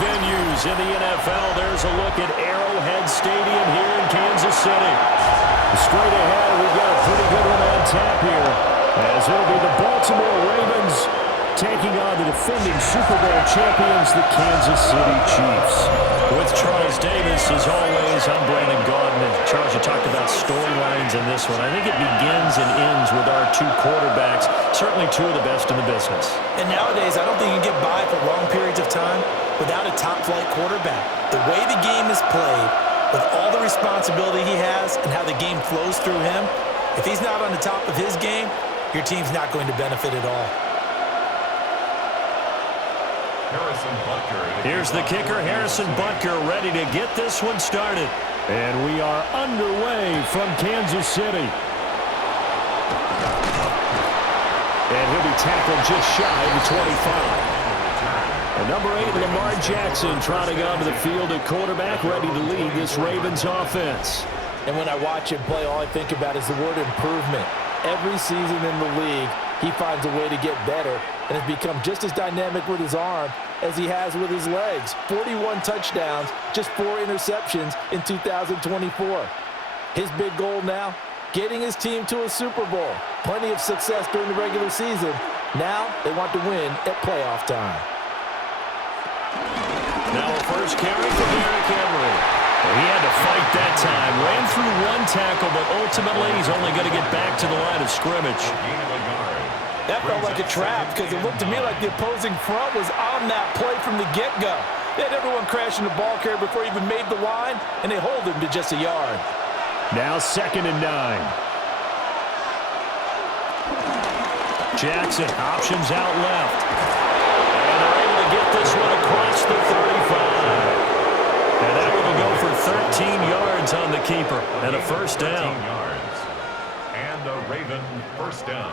venues in the NFL. There's a look at Arrowhead Stadium here in Kansas City. Straight ahead, we've got a pretty good one on tap here, as it'll be the Baltimore Ravens taking on the defending Super Bowl champions, the Kansas City Chiefs. With Charles Davis, as always, I'm Brandon Gaudin. Charles, you talked about storylines in this one. I think it begins and ends with our two quarterbacks, certainly two of the best in the business. And nowadays, I don't think you can get by for long periods of time without a top-flight quarterback. The way the game is played, with all the responsibility he has and how the game flows through him, if he's not on the top of his game, your team's not going to benefit at all. Here's the kicker, Harrison Butker, ready to get this one started. And we are underway from Kansas City. And he'll be tackled just shy of the 25. And number 8, Lamar Jackson, trotting onto the field at quarterback, ready to lead this Ravens offense. And when I watch him play, all I think about is the word improvement. Every season in the league, he finds a way to get better and has become just as dynamic with his arm as he has with his legs. 41 touchdowns, just 4 interceptions in 2024. His big goal now, getting his team to a Super Bowl. Plenty of success during the regular season. Now they want to win at playoff time. Now a first carry for Derrick Henry. He had to fight that time. Ran through one tackle, but ultimately he's only going to get back to the line of scrimmage. That felt like a trap because it looked to me like the opposing front was on that play from the get-go. They had everyone crashing the ball carrier before he even made the line, and they hold him to just a yard. Now 2nd and 9. Jackson, options out left. And they're able to get this one across the 35. And that one will go for 13 yards on the keeper and a first down. Yards. And a Raven first down.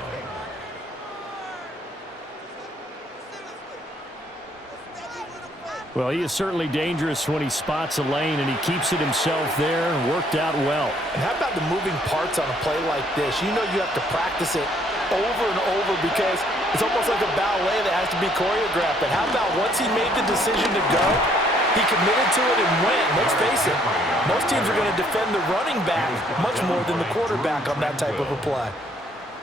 Well, he is certainly dangerous when he spots a lane, and he keeps it himself there. Worked out well. And how about the moving parts on a play like this? You know you have to practice it over and over because it's almost like a ballet that has to be choreographed. But how about once he made the decision to go, he committed to it and went. Let's face it, most teams are going to defend the running back much more than the quarterback on that type of a play.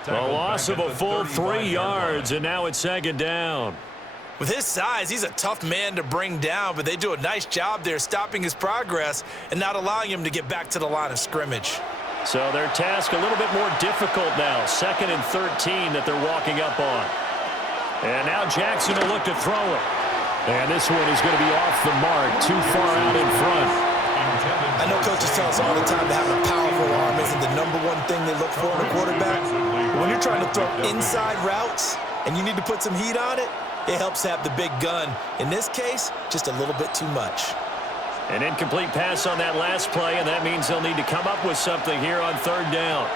A loss of a full 3 yards, and now it's 2nd down. With his size, he's a tough man to bring down, but they do a nice job there stopping his progress and not allowing him to get back to the line of scrimmage. So their task a little bit more difficult now. 2nd and 13 that they're walking up on. And now Jackson will look to throw it. And this one is going to be off the mark, too far out in front. I know coaches tell us all the time that having a powerful arm isn't the number one thing they look for in a quarterback. But when you're trying to throw inside routes and you need to put some heat on it, it helps have the big gun. In this case, just a little bit too much. An incomplete pass on that last play, and that means they'll need to come up with something here on 3rd down.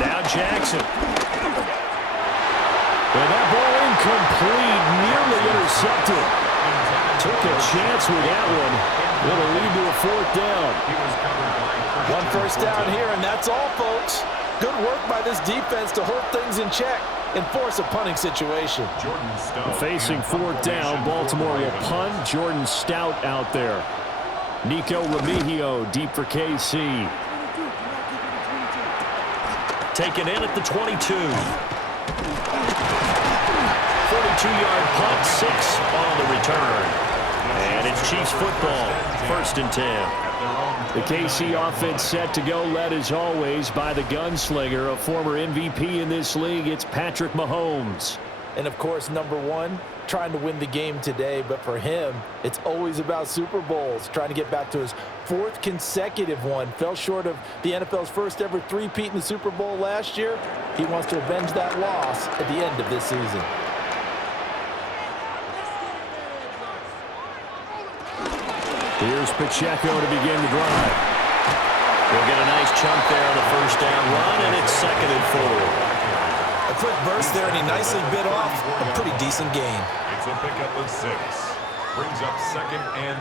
Now Jackson. And that ball incomplete, nearly intercepted. Took a chance with that one. It'll lead to a 4th down. One first down here, and that's all, folks. Good work by this defense to hold things in check and force a punting situation. Facing 4th down, Baltimore will punt. Jordan Stout out there. Nico Remigio deep for KC. Taken in at the 22. 42-yard punt, 6 on the return. And it's Chiefs football, 1st and 10. The KC offense set to go, led as always by the gunslinger, a former MVP in this league. It's Patrick Mahomes. And, of course, number 1, trying to win the game today. But for him, it's always about Super Bowls, trying to get back to his 4th consecutive one. Fell short of the NFL's first ever three-peat in the Super Bowl last year. He wants to avenge that loss at the end of this season. Here's Pacheco to begin the drive. We'll get a nice chunk there on the first down run, and it's 2nd and 4. A quick burst there, and he nicely bit off a pretty decent gain. It's a pickup of 6. Brings up 2nd and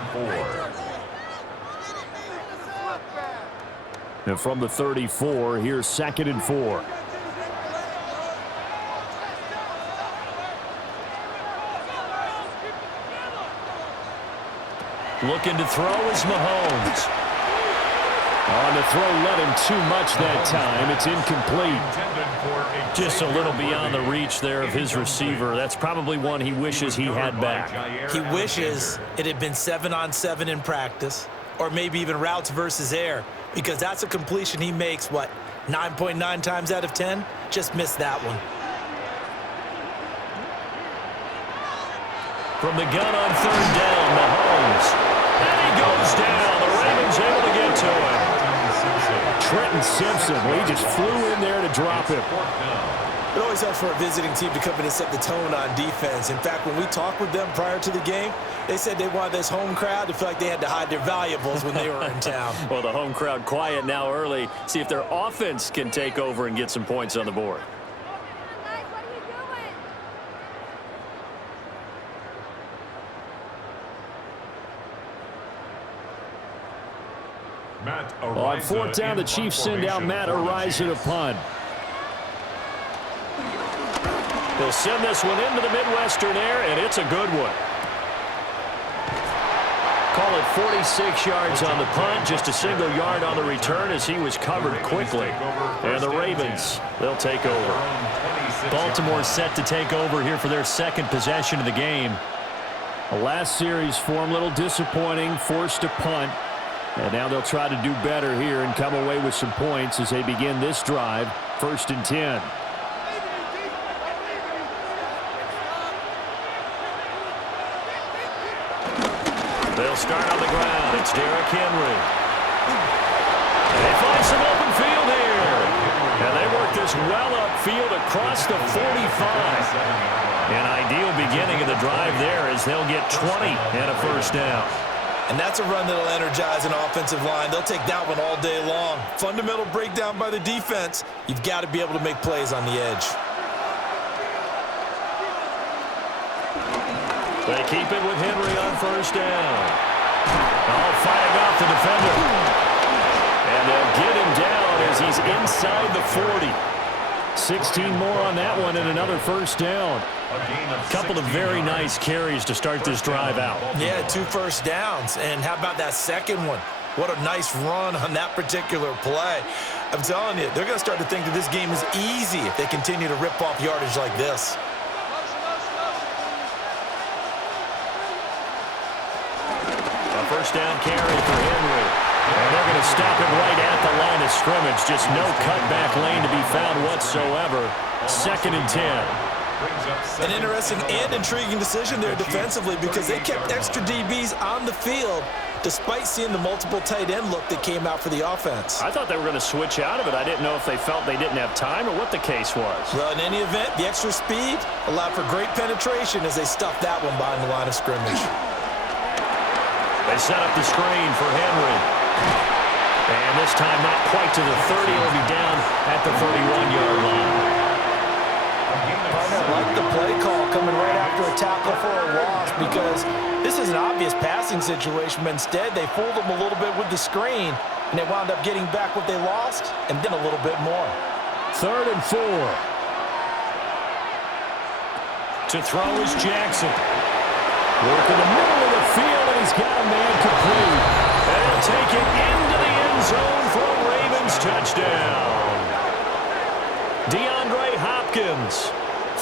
4. And from the 34, here's 2nd and 4. Looking to throw is Mahomes. On the throw, let him too much that time. It's incomplete. Just a little beyond the reach there of his receiver. That's probably one he wishes he had back. He wishes it had been 7-on-7 in practice, or maybe even routes versus air, because that's a completion he makes, 9.9 times out of 10? Just missed that one. From the gun on third down, Mahomes. And he goes down. The Ravens able to get to him. Trenton Simpson, well, he just flew in there to drop him. It always helps for a visiting team to come in and set the tone on defense. In fact, when we talked with them prior to the game, they said they wanted this home crowd to feel like they had to hide their valuables when they were in town. Well, the home crowd quiet now early. See if their offense can take over and get some points on the board. On fourth down, the Chiefs send out Matt Araiza to punt. They'll send this one into the Midwestern air, and it's a good one. Call it 46 yards on the punt, just a single yard on the return as he was covered quickly. And the Ravens, they'll take over. Baltimore set to take over here for their second possession of the game. The last series for them, a little disappointing, forced to punt. And now they'll try to do better here and come away with some points as they begin this drive, 1st and 10. They'll start on the ground. It's Derrick Henry. They find some open field here. And they work this well upfield across the 45. An ideal beginning of the drive there as they'll get 20 and a first down. And that's a run that'll energize an offensive line. They'll take that one all day long. Fundamental breakdown by the defense. You've got to be able to make plays on the edge. They keep it with Henry on first down. All fighting off the defender. And they'll get him down as he's inside the 40. 16 more on that one and another first down. A couple of very nice carries to start this drive out. Yeah, 2 first downs. And how about that second one? What a nice run on that particular play. I'm telling you, they're going to start to think that this game is easy if they continue to rip off yardage like this. A first down carry for Henry. And they're going to stop him right at the line of scrimmage. Just no cutback lane to be found whatsoever. 2nd and 10. An interesting and intriguing decision there defensively because they kept extra DBs on the field despite seeing the multiple tight end look that came out for the offense. I thought they were going to switch out of it. I didn't know if they felt they didn't have time or what the case was. Well, in any event, the extra speed allowed for great penetration as they stuffed that one behind the line of scrimmage. They set up the screen for Henry. And this time not quite to the 30. It'll be down at the 31-yard line. Partner, I like the play call coming right after a tackle for a loss because this is an obvious passing situation, but instead they fooled them a little bit with the screen, and they wound up getting back what they lost and then a little bit more. 3rd and 4. To throw is Jackson. Work in the middle of the field, and he's got a man complete. And he'll take it into the end zone for a Ravens touchdown. DeAndre Hopkins,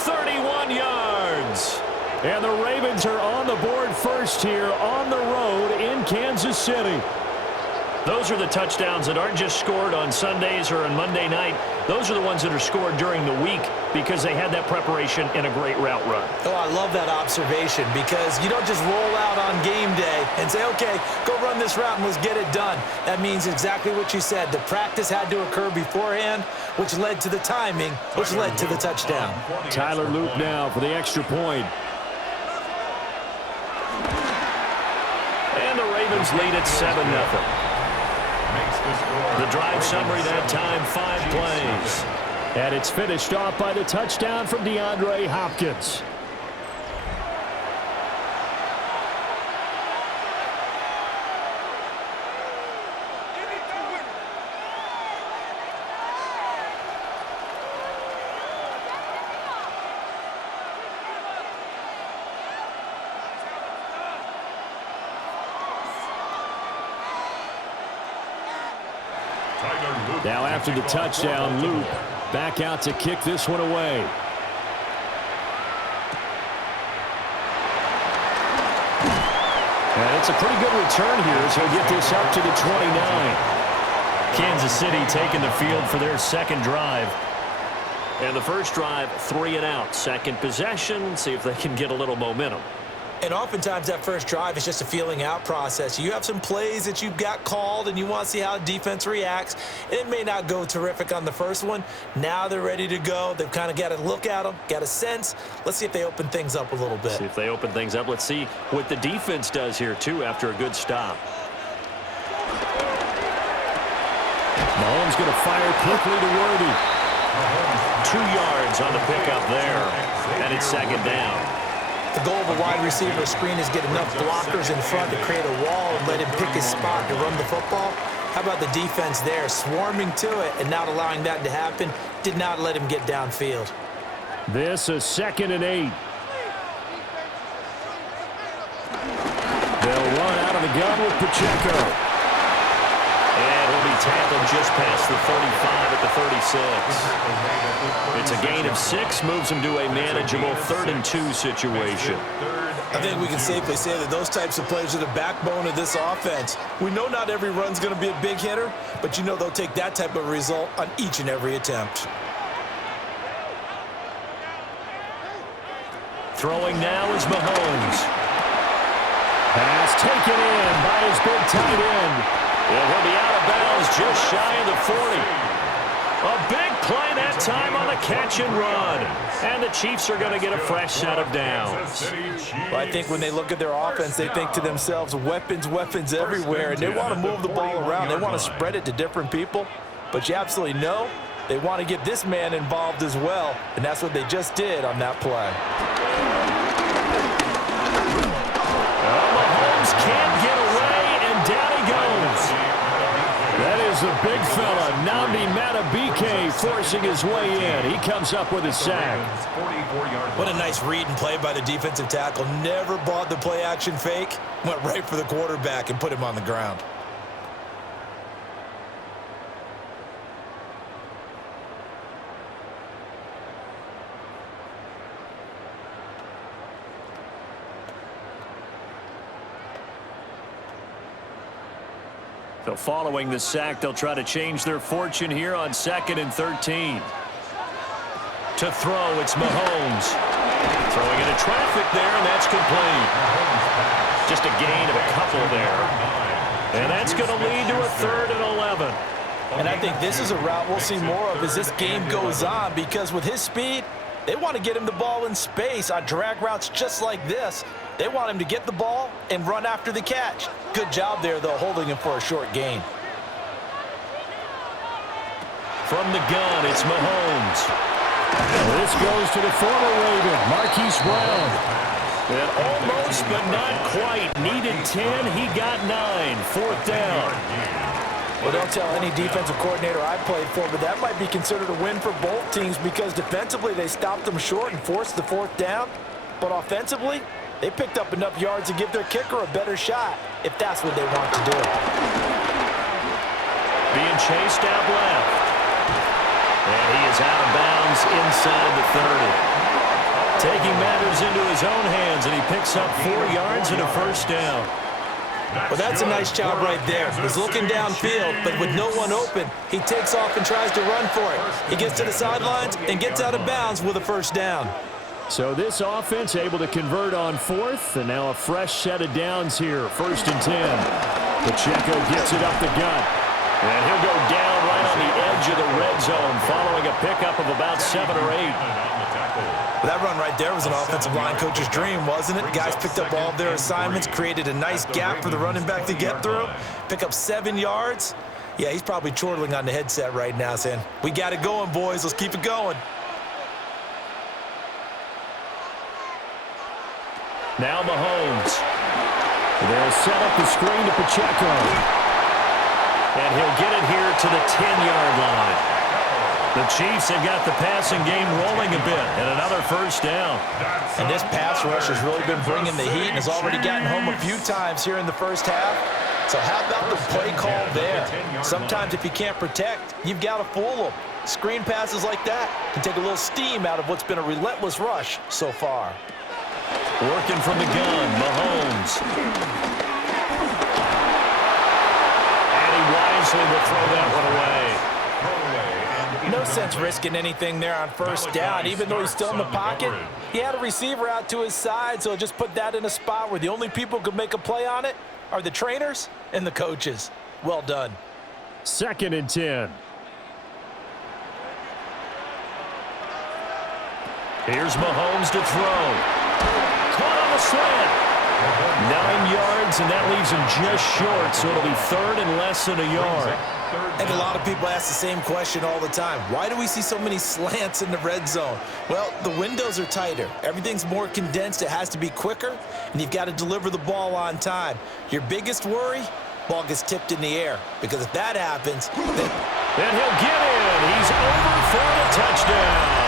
31 yards. And the Ravens are on the board first here on the road in Kansas City. Those are the touchdowns that aren't just scored on Sundays or on Monday night. Those are the ones that are scored during the week because they had that preparation in a great route run. Oh, I love that observation because you don't just roll out on game day and say, okay, go run this route and let's get it done. That means exactly what you said. The practice had to occur beforehand, which led to the timing, which led to the touchdown. Tyler Luke now for the extra point. And the Ravens lead at 7-0. The drive summary that time, 5 plays. And it's finished off by the touchdown from DeAndre Hopkins. Now after the touchdown, Loop back out to kick this one away. And it's a pretty good return here, so he'll get this up to the 29. Kansas City taking the field for their second drive. And the first drive, 3 and out. Second possession, see if they can get a little momentum. And oftentimes that first drive is just a feeling out process. You have some plays that you've got called and you want to see how the defense reacts. And it may not go terrific on the first one. Now they're ready to go. They've kind of got to look at them, got a sense. Let's see if they open things up a little bit. See if they open things up. Let's see what the defense does here, too, after a good stop. Mahomes going to fire quickly to Worthy. 2 yards on the pickup there. And it's second down. The goal of a wide receiver screen is get enough blockers in front to create a wall and let him pick his spot to run the football. How about the defense there, swarming to it and not allowing that to happen? Did not let him get downfield. This is 2nd and 8. They'll run out of the gun with Pacheco. And he'll be tackled just past the 35 at the 36. It's a gain of 6, moves him to a manageable 3rd and 2 situation. I think we can safely say that those types of plays are the backbone of this offense. We know not every run's going to be a big hitter, but you know they'll take that type of result on each and every attempt. Throwing now is Mahomes. Pass taken in by his big tight end. And he'll be out of bounds just shy of the 40. A big play that time on the catch and run. And the Chiefs are going to get a fresh set of downs. Well, I think when they look at their offense, they think to themselves, weapons, weapons everywhere. And they want to move the ball around. They want to spread it to different people. But you absolutely know they want to get this man involved as well. And that's what they just did on that play. Mahomes can't get away, and down he goes. That is the big fella, Nnamdi Madubuike, forcing his way in. He comes up with a sack. What a nice read and play by the defensive tackle. Never bought the play-action fake. Went right for the quarterback and put him on the ground. So following the sack, they'll try to change their fortune here on 2nd and 13. To throw, it's Mahomes. Throwing into traffic there, and that's complete. Just a gain of a couple there. And that's going to lead to a 3rd and 11. And I think this is a route we'll see more of as this game goes on, because with his speed, they want to get him the ball in space on drag routes just like this. They want him to get the ball and run after the catch. Good job there, though, holding him for a short gain. From the gun, it's Mahomes. This goes to the former Raven, Marquise Brown. And almost, but not quite. Needed 10, he got 9. 4th down. Well, don't tell any defensive coordinator I played for, but that might be considered a win for both teams because defensively they stopped them short and forced the 4th down. But offensively, they picked up enough yards to give their kicker a better shot, if that's what they want to do. Being chased out left. And he is out of bounds inside the 30. Taking matters into his own hands, and he picks up 4 yards and a 1st down. Well, that's a nice job right there. He's looking downfield, but with no one open, he takes off and tries to run for it. He gets to the sidelines and gets out of bounds with a 1st down. So this offense able to convert on 4th, and now a fresh set of downs here. 1st and 10. Pacheco gets it up the gut. And he'll go down right on the edge of the red zone following a pickup of about 7 or 8. Well, that run right there was an offensive line coach's dream, wasn't it? Guys picked up all of their assignments, created a nice gap for the running back to get through, pick up 7 yards. Yeah, he's probably chortling on the headset right now saying, we got it going, boys. Let's keep it going. Now Mahomes. They'll set up the screen to Pacheco. And he'll get it here to the 10-yard line. The Chiefs have got the passing game rolling a bit, and another 1st down. And this pass rush has really been bringing the heat and has already gotten home a few times here in the 1st half. So how about the play call there? Sometimes if you can't protect, you've got to fool them. Screen passes like that can take a little steam out of what's been a relentless rush so far. Working from the gun, Mahomes. And he wisely will throw that one away. No sense risking anything there on first down. Even though he's still in the pocket, he had a receiver out to his side, so just put that in a spot where the only people who can make a play on it are the trainers and the coaches. Well done. 2nd and 10. Here's Mahomes to throw. Caught on the slant. 9 yards, and that leaves him just short, so it'll be 3rd and less than a yard. And a lot of people ask the same question all the time. Why do we see so many slants in the red zone? Well, the windows are tighter. Everything's more condensed. It has to be quicker, and you've got to deliver the ball on time. Your biggest worry, ball gets tipped in the air, because if that happens, then he'll get in. He's over for the touchdown.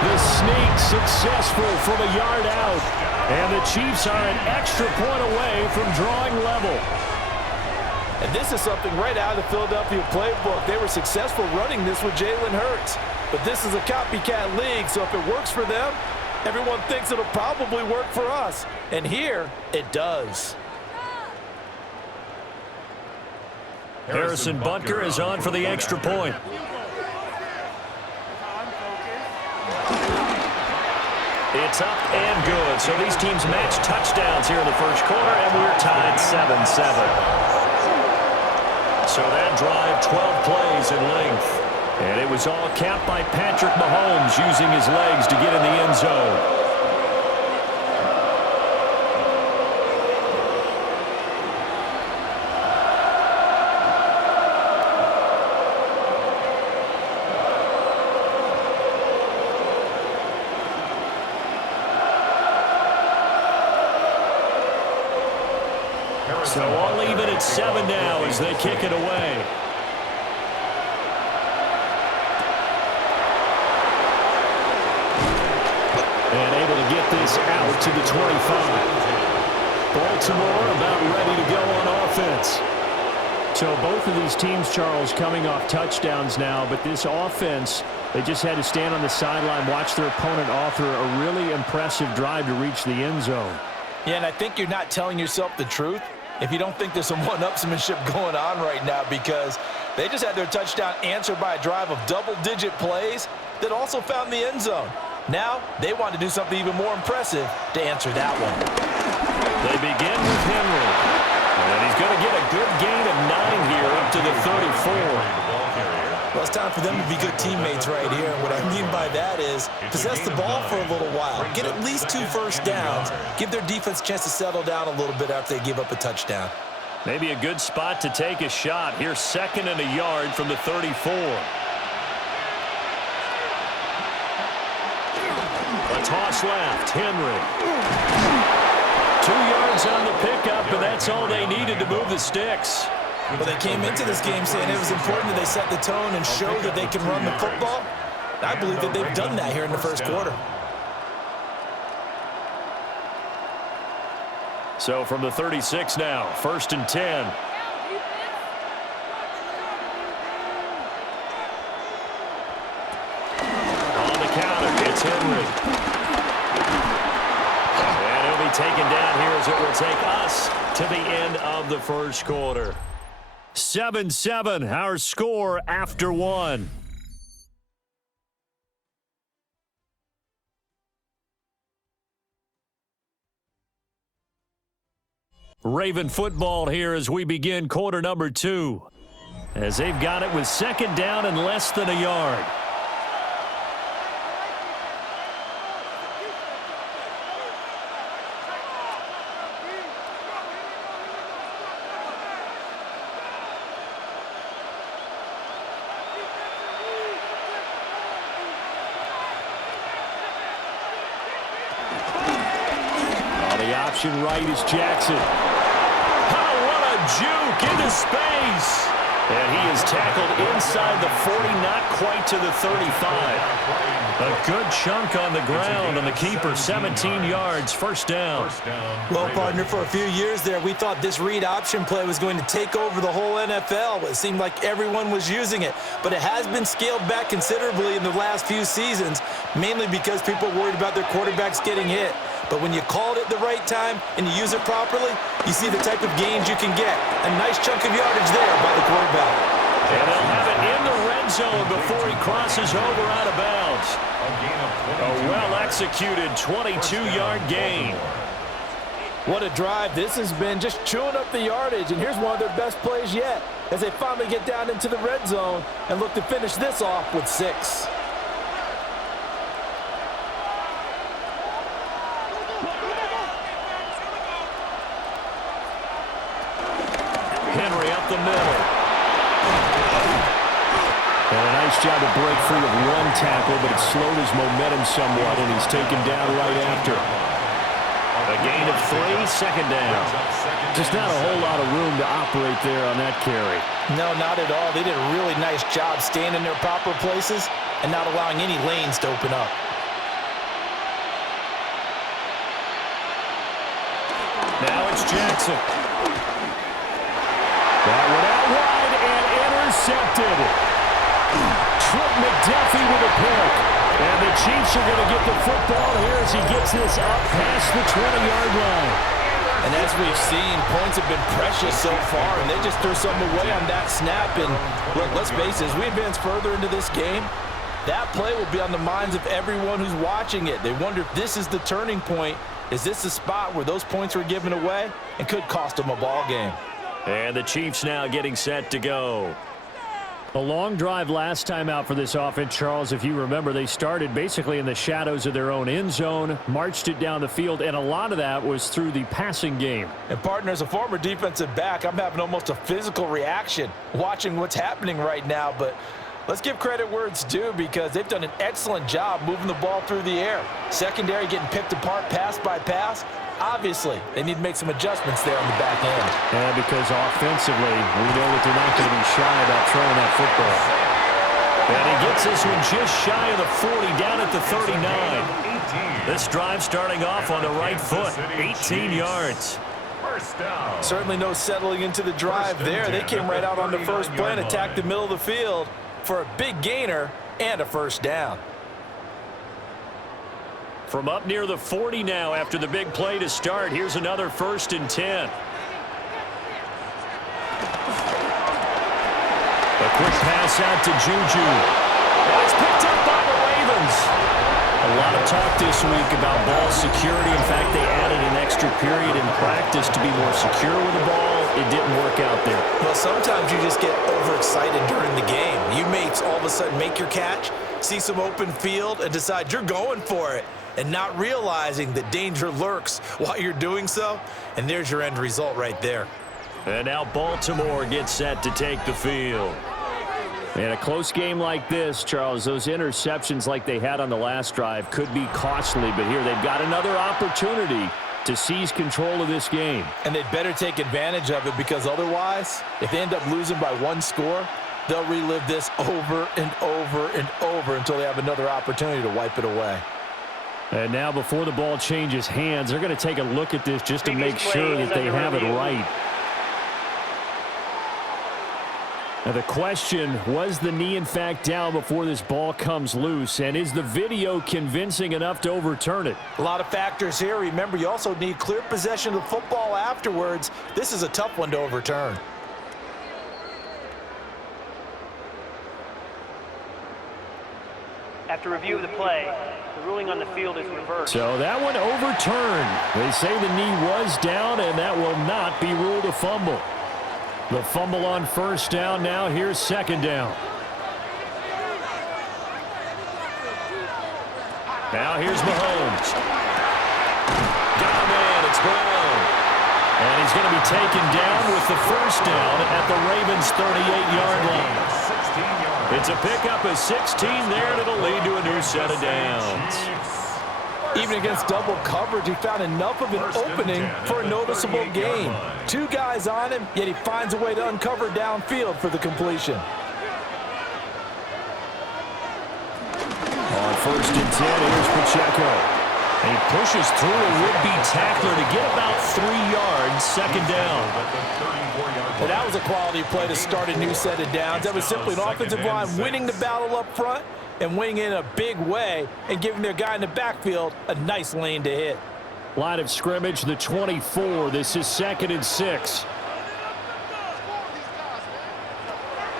The sneak successful from a yard out, and the Chiefs are an extra point away from drawing level. And this is something right out of the Philadelphia playbook. They were successful running this with Jalen Hurts. But this is a copycat league, so if it works for them, everyone thinks it'll probably work for us. And here, it does. Harrison Butker is on for the extra point. It's up and good. So these teams match touchdowns here in the first quarter, and we're tied 7-7. So that drive, 12 plays in length. And it was all capped by Patrick Mahomes using his legs to get in the end zone. So all even at 7 now as they kick it away. And able to get this out to the 25. Baltimore about ready to go on offense. So both of these teams, Charles, coming off touchdowns now, but this offense, they just had to stand on the sideline, watch their opponent author a really impressive drive to reach the end zone. Yeah, and I think you're not telling yourself the truth if you don't think there's some one-upsmanship going on right now, because they just had their touchdown answered by a drive of double-digit plays that also found the end zone. Now, they want to do something even more impressive to answer that one. They begin with Henry, and he's going to get a good gain of 9 here up to the 34. Well, it's time for them to be good teammates right here. And what I mean by that is possess the ball for a little while. Get at least 2 first downs. Give their defense a chance to settle down a little bit after they give up a touchdown. Maybe a good spot to take a shot. Here's 2nd and a yard from the 34. A toss left. Henry. 2 yards on the pickup, and that's all they needed to move the sticks. Well, they came into this game saying it was important that they set the tone and show that they can run the football. I believe that they've done that here in the first quarter. So from the 36 now, 1st and 10. On the counter, it's Henry. And he'll be taken down here as it will take us to the end of the first quarter. 7-7, our score after 1. Raven football here as we begin quarter number 2. As they've got it with 2nd down and less than a yard. Option right is Jackson. Oh, what a juke into space. And he is tackled inside the 40, not quite to the 35. A good chunk on the ground, and the keeper 17 yards, first down. Well, partner, for a few years there, we thought this read option play was going to take over the whole NFL. It seemed like everyone was using it, but it has been scaled back considerably in the last few seasons, mainly because people are worried about their quarterbacks getting hit. But when you call it at the right time and you use it properly, you see the type of gains you can get. A nice chunk of yardage there by the quarterback. And they'll have it in the red zone before he crosses over out of bounds. A well-executed 22-yard gain. What a drive this has been, just chewing up the yardage. And here's one of their best plays yet as they finally get down into the red zone and look to finish this off with 6. Henry up the middle. And a nice job to break free of one tackle, but it slowed his momentum somewhat, and he's taken down right after. A gain of 3, second down. Just not a whole lot of room to operate there on that carry. No, not at all. They did a really nice job staying in their proper places and not allowing any lanes to open up. Now it's Jackson. That one out wide and intercepted. Trip McDuffie with a pick. And the Chiefs are going to get the football here as he gets this up past the 20-yard line. And as we've seen, points have been precious so far, and they just threw something away on that snap. And look, let's face it, as we advance further into this game, that play will be on the minds of everyone who's watching it. They wonder if this is the turning point. Is this the spot where those points were given away and could cost them a ball game? And the Chiefs now getting set to go. A long drive last time out for this offense, Charles. If you remember, they started basically in the shadows of their own end zone, marched it down the field, and a lot of that was through the passing game. And, partner, as a former defensive back, I'm having almost a physical reaction watching what's happening right now. But let's give credit where it's due because they've done an excellent job moving the ball through the air. Secondary getting picked apart pass by pass. Obviously, they need to make some adjustments there on the back end. Yeah, because offensively, we know that they're not going to be shy about throwing that football. And he gets this one just shy of the 40, down at the 39. This drive starting off on the right foot, 18 yards. First down. Certainly no settling into the drive there. They came right out on the first play and attacked the middle of the field for a big gainer and a first down. From up near the 40 now after the big play to start. Here's another 1st and 10. A quick pass out to Juju. And it's picked up by the Ravens. A lot of talk this week about ball security. In fact, they added an extra period in practice to be more secure with the ball. It didn't work out there. Well, sometimes you just get overexcited during the game. You may all of a sudden make your catch, see some open field, and decide you're going for it, and not realizing that danger lurks while you're doing so. And there's your end result right there. And now Baltimore gets set to take the field. In a close game like this, Charles, those interceptions like they had on the last drive could be costly, but here they've got another opportunity to seize control of this game. And they'd better take advantage of it because otherwise, if they end up losing by 1 score, they'll relive this over and over and over until they have another opportunity to wipe it away. And now before the ball changes hands, they're going to take a look at this just to make sure that they have it right. Now the question, was the knee in fact down before this ball comes loose? And is the video convincing enough to overturn it? A lot of factors here. Remember, you also need clear possession of the football afterwards. This is a tough one to overturn. After review of the play, the ruling on the field is reversed. So that one overturned. They say the knee was down, and that will not be ruled a fumble. The fumble on first down. Now here's second down. Now here's Mahomes. Got him in. It's Brown. And he's going to be taken down with the first down at the Ravens' 38-yard line. It's a pickup of 16 there, and it'll lead to a new set of downs. Even against double coverage, he found enough of an opening for a noticeable gain. 2 guys on him, yet he finds a way to uncover downfield for the completion. On 1st and 10, here's Pacheco. And he pushes through a would-be tackler to get about 3 yards, 2nd down. Well, that was a quality play to start a new set of downs. That was simply an offensive line winning the battle up front and winning in a big way and giving their guy in the backfield a nice lane to hit. Line of scrimmage, the 24. This is 2nd and 6.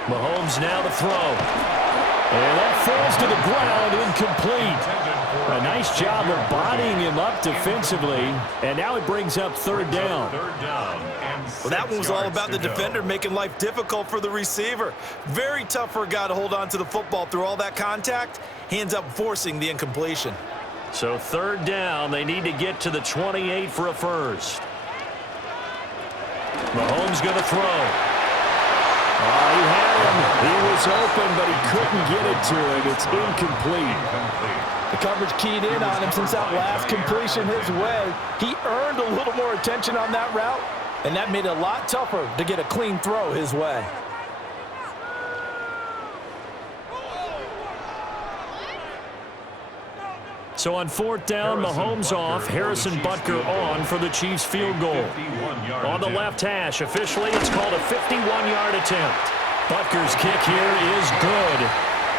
Mahomes now to throw. And that falls to the ground, incomplete. A nice job of bodying him up defensively, and now it brings up 3rd down. Well, that one was all about the defender making life difficult for the receiver. Very tough for a guy to hold on to the football through all that contact. He ends up forcing the incompletion. So 3rd down, they need to get to the 28 for a first. Mahomes going to throw. He had him. He was open, but he couldn't get it to him. It's incomplete. The coverage keyed in on him since that last completion his way. He earned a little more attention on that route, and that made it a lot tougher to get a clean throw his way. So on 4th down, Mahomes off, Harrison Butker on for the Chiefs field goal. On the left hash, officially it's called a 51-yard attempt. Butker's kick here is good.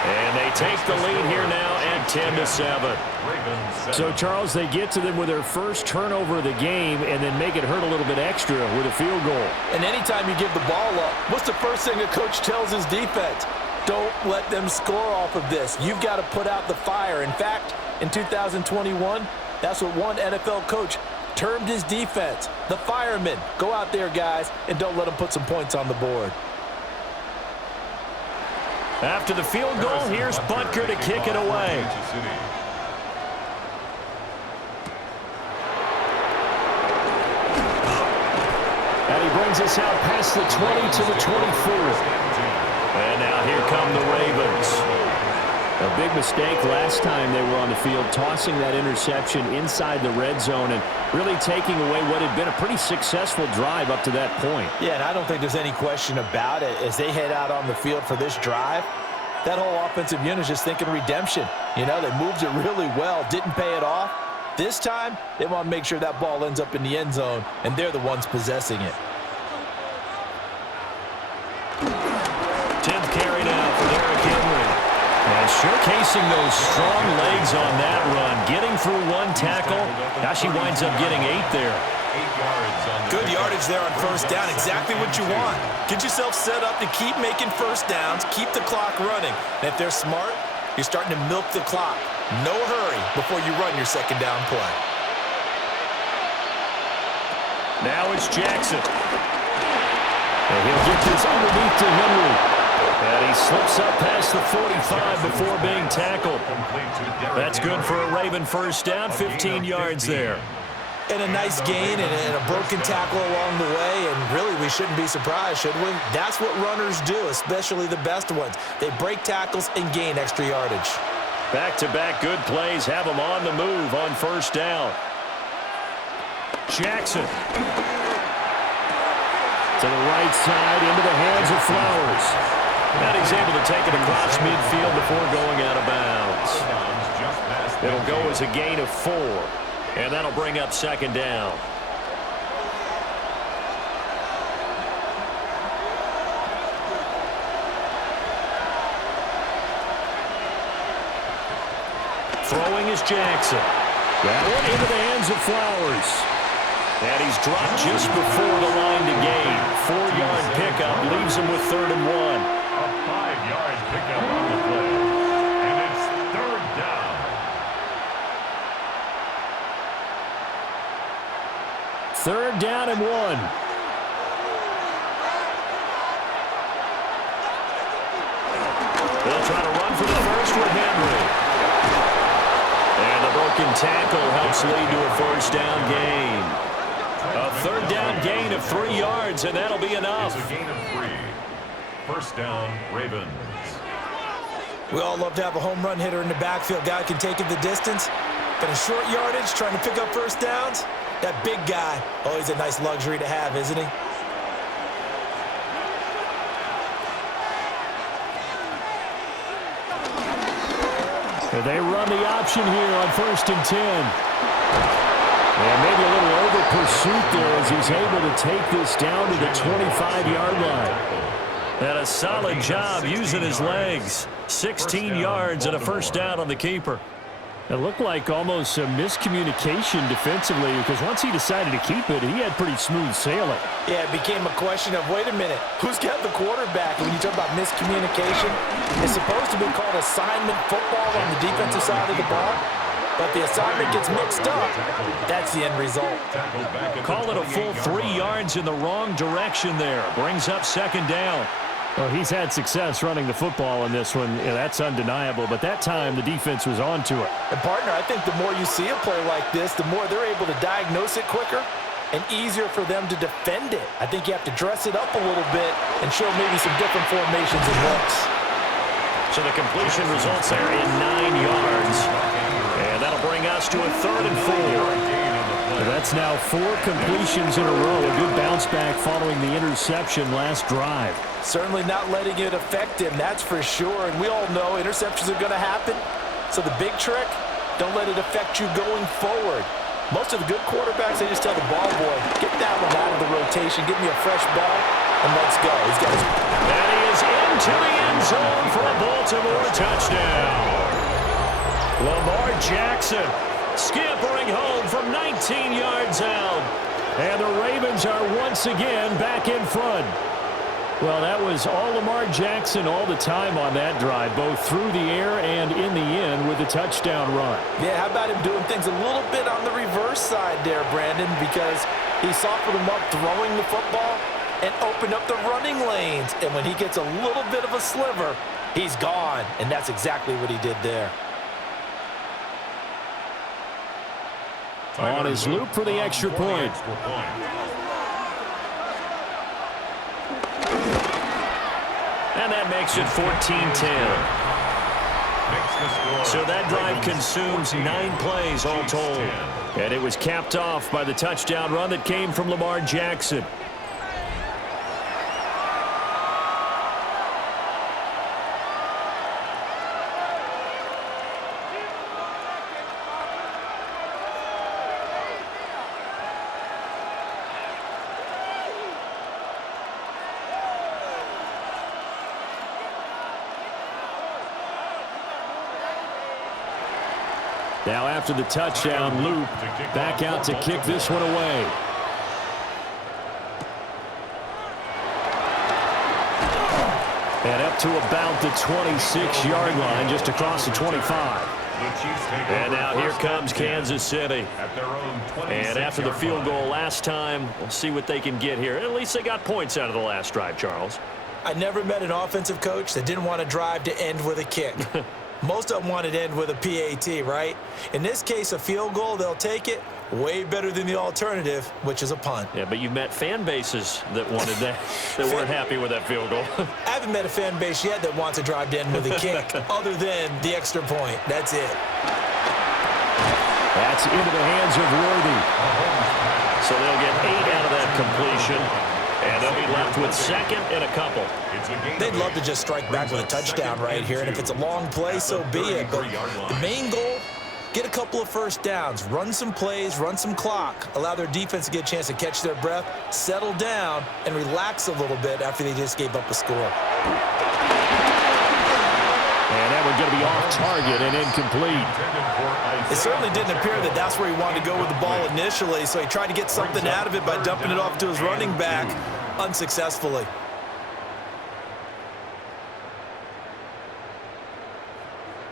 And they take the lead here now at 10-7. So, Charles, they get to them with their first turnover of the game and then make it hurt a little bit extra with a field goal. And anytime you give the ball up, what's the first thing a coach tells his defense? Don't let them score off of this. You've got to put out the fire. In fact, in 2021, that's what one NFL coach termed his defense, the firemen. Go out there, guys, and don't let them put some points on the board. After the field goal, here's Butker to kick it away. And he brings us out past the 20 to the 24. And now here come the Ravens. A big mistake last time they were on the field, tossing that interception inside the red zone and really taking away what had been a pretty successful drive up to that point. Yeah, and I don't think there's any question about it. As they head out on the field for this drive, that whole offensive unit is just thinking redemption. You know, they moved it really well, didn't pay it off. This time, they want to make sure that ball ends up in the end zone, and they're the ones possessing it. 10th carry now for Derrick Henry. And showcasing those strong legs on that run, getting through 1 tackle. Now she winds up getting 8 there. Good yardage there on 1st down, exactly what you want. Get yourself set up to keep making 1st downs, keep the clock running. And if they're smart, you're starting to milk the clock. No hurry before you run your 2nd down play. Now it's Jackson. And he'll get this underneath to Henry. And he slips up past the 45 before being tackled. That's good for a Raven 1st down, 15 yards there. And a nice gain and a broken tackle along the way, and really we shouldn't be surprised, should we? That's what runners do, especially the best ones. They break tackles and gain extra yardage. Back-to-back good plays have them on the move on 1st down. Jackson. To the right side, into the hands of Flowers. And he's able to take it across midfield before going out of bounds. It'll go as a gain of 4. And that'll bring up 2nd down. Throwing is Jackson. That one into the hands of Flowers. And he's dropped just before the line to gain. 4-yard pickup leaves him with 3rd and 1. A 5-yard pickup on the play. And it's 3rd down. 3rd down and 1. They'll try to run for the first with Henry. And the broken tackle helps lead to a 1st down gain. A 3rd down gain of 3 yards, and that'll be enough. It's a gain of 3. 1st down, Ravens. We all love to have a home run hitter in the backfield. Guy can take it the distance. And a short yardage, trying to pick up first downs. That big guy, always a nice luxury to have, isn't he? And they run the option here on 1st and 10. And maybe a little over pursuit there as he's able to take this down to the 25-yard line. And a solid job using his legs. 16 yards and a first down on the keeper. It looked like almost a miscommunication defensively because once he decided to keep it, he had pretty smooth sailing. Yeah, it became a question of, wait a minute, who's got the quarterback? And when you talk about miscommunication, it's supposed to be called assignment football on the defensive side of the ball. But the assignment gets mixed up. That's the end result. Call it a full 3 yards in the wrong direction there. Brings up 2nd down. Well, he's had success running the football in this one. Yeah, that's undeniable. But that time, the defense was onto it. And, partner, I think the more you see a play like this, the more they're able to diagnose it quicker and easier for them to defend it. I think you have to dress it up a little bit and show maybe some different formations and looks. So the completion results there in 9 yards. And that'll bring us to a 3rd and 4. That's now 4 completions in a row. A good bounce back following the interception last drive. Certainly not letting it affect him, that's for sure. And we all know interceptions are going to happen. So the big trick, don't let it affect you going forward. Most of the good quarterbacks, they just tell the ball boy, get that one out of the rotation, give me a fresh ball, and let's go. He's got his... And he is into the end zone for a Baltimore touchdown. Lamar Jackson scampering home from 19 yards out. And the Ravens are once again back in front. Well, that was all Lamar Jackson all the time on that drive, both through the air and in the end with the touchdown run. Yeah, how about him doing things a little bit on the reverse side there, Brandon, because he softened him up throwing the football and opened up the running lanes. And when he gets a little bit of a sliver, he's gone. And that's exactly what he did there. On his loop for the extra point. And that makes it 14-10. So that drive consumes 9 plays all told. And it was capped off by the touchdown run that came from Lamar Jackson. Now after the touchdown, loop back out to kick this one away. And up to about the 26-yard line, just across the 25. And now here comes Kansas City. And after the field goal last time, we'll see what they can get here. At least they got points out of the last drive, Charles. I never met an offensive coach that didn't want to drive to end with a kick. Most of them want it to end with a PAT, right? In this case, a field goal, they'll take it. Way better than the alternative, which is a punt. Yeah, but you've met fan bases that wanted that, that weren't happy with that field goal. I haven't met a fan base yet that wants to drive to end with a kick, other than the extra point. That's it. That's into the hands of Worthy. So they'll get 8 out of that completion. And they'll be left with 2nd and a couple. They'd love to just strike back with a touchdown right here, and if it's a long play, so be it. But the main goal, get a couple of first downs, run some plays, run some clock, allow their defense to get a chance to catch their breath, settle down, and relax a little bit after they just gave up a score. And that one's going to be off target and incomplete. It certainly didn't appear that that's where he wanted to go with the ball initially, so he tried to get something out of it by dumping it off to his running back unsuccessfully.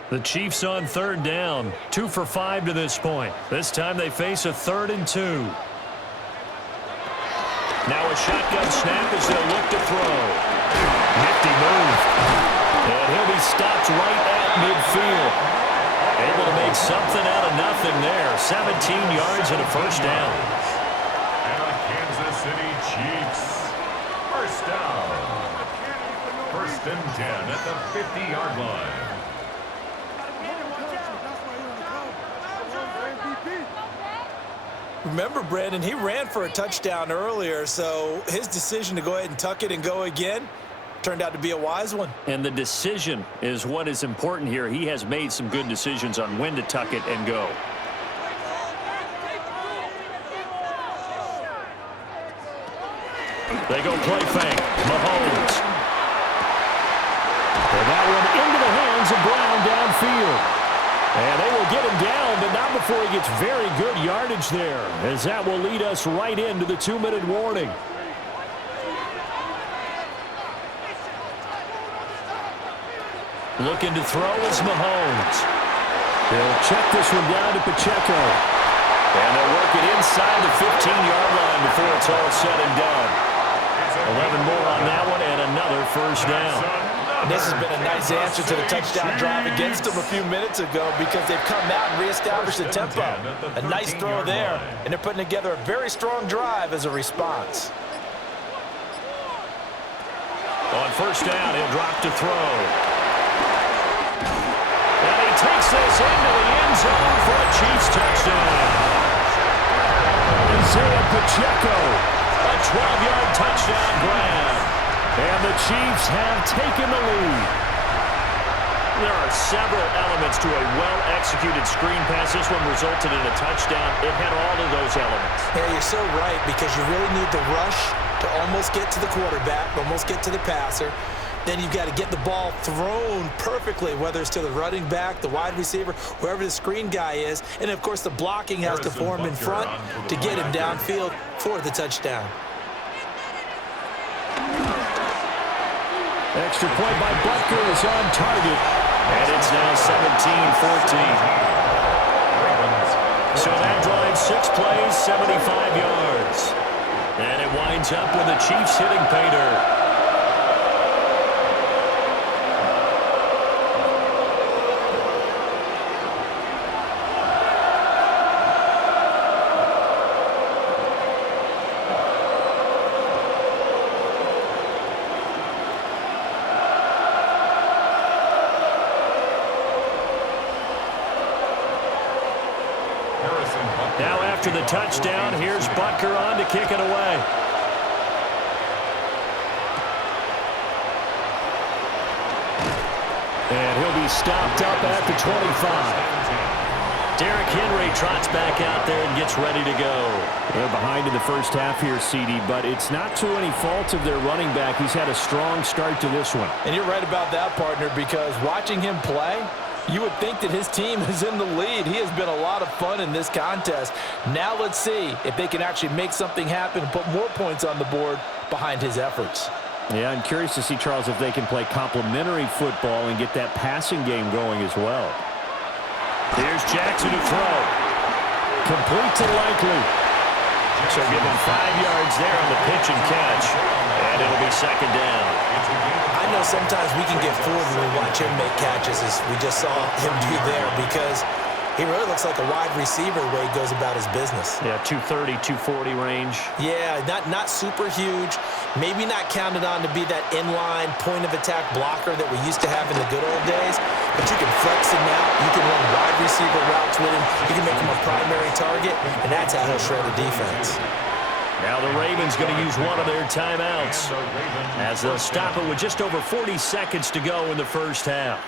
The Chiefs on 3rd down, 2 for 5 to this point. This time they face a 3rd and 2. Now a shotgun snap as they'll look to throw. Nifty move. And he'll be stopped right at midfield. Able to make something out of nothing there. 17 yards and a first down. And the Kansas City Chiefs. First down. 1st and 10 at the 50-yard line. Remember, Brandon, he ran for a touchdown earlier, so his decision to go ahead and tuck it and go again turned out to be a wise one. And the decision is what is important here. He has made some good decisions on when to tuck it and go. They go play fake. Mahomes. And that one into the hands of Brown downfield. And they will get him down, but not before he gets very good yardage there, as that will lead us right into the 2-minute warning. Looking to throw is Mahomes. He'll check this one down to Pacheco. And they'll work it inside the 15-yard line before it's all said and done. 11 more on that one and another first down. And this has been a nice answer to the touchdown drive against them a few minutes ago because they've come out and reestablished the tempo. A nice throw there, and they're putting together a very strong drive as a response. On first down, he'll drop to throw. And he takes this into the end zone for a Chiefs touchdown. Isaiah Pacheco, a 12-yard touchdown grab. And the Chiefs have taken the lead. There are several elements to a well-executed screen pass. This one resulted in a touchdown. It had all of those elements. Yeah, you're so right, because you really need the rush to almost get to the quarterback, almost get to the passer. Then you've got to get the ball thrown perfectly, whether it's to the running back, the wide receiver, whoever the screen guy is. And, of course, the blocking has to form in front to get him downfield for the touchdown. Extra point by Butker is on target. And it's now 17-14. So that drives 6 plays, 75 yards. And it winds up with the Chiefs hitting pay dirt. Now after the touchdown, here's Butker on to kick it away. And he'll be stopped up at the 25. Derrick Henry trots back out there and gets ready to go. They're behind in the first half here, CD, but it's not to any fault of their running back. He's had a strong start to this one. And you're right about that, partner, because watching him play, you would think that his team is in the lead. He has been a lot of fun in this contest. Now let's see if they can actually make something happen and put more points on the board behind his efforts. Yeah, I'm curious to see, Charles, if they can play complementary football and get that passing game going as well. Here's Jackson to throw. Complete to Likely. So give him 5 yards there on the pitch and catch. And it'll be second down. I know sometimes we can get fooled when we watch him make catches, as we just saw him do there, because he really looks like a wide receiver the way he goes about his business. Yeah, 230, 240 range. Yeah, not super huge. Maybe not counted on to be that inline point-of-attack blocker that we used to have in the good old days, but you can flex him out. You can run wide receiver routes with him. You can make him a primary target, and that's how he'll shred a defense. Now the Ravens going to use one of their timeouts as they'll stop it with just over 40 seconds to go in the first half.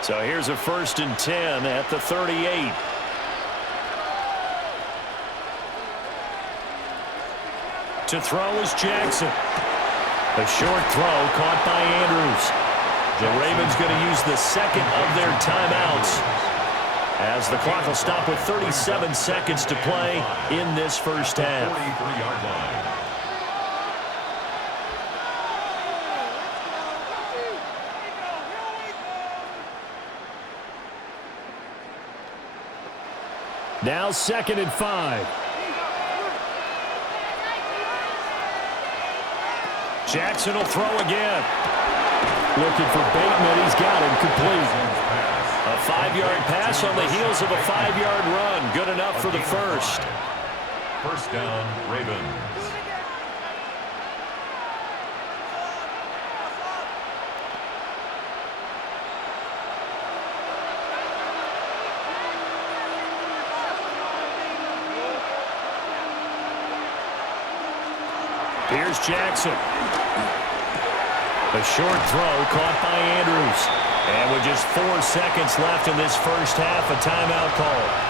So here's a 1st and 10 at the 38. To throw is Jackson. A short throw caught by Andrews. The Ravens going to use the second of their timeouts as the clock will stop with 37 seconds to play in this first half. 43-yard line. Now 2nd and 5. Jackson will throw again. Looking for Bateman. He's got him complete. A 5-yard pass on the heels of a 5-yard run. Good enough for the first. First down, Ravens. Here's Jackson. A short throw caught by Andrews. And with just 4 seconds left in this first half, a timeout call.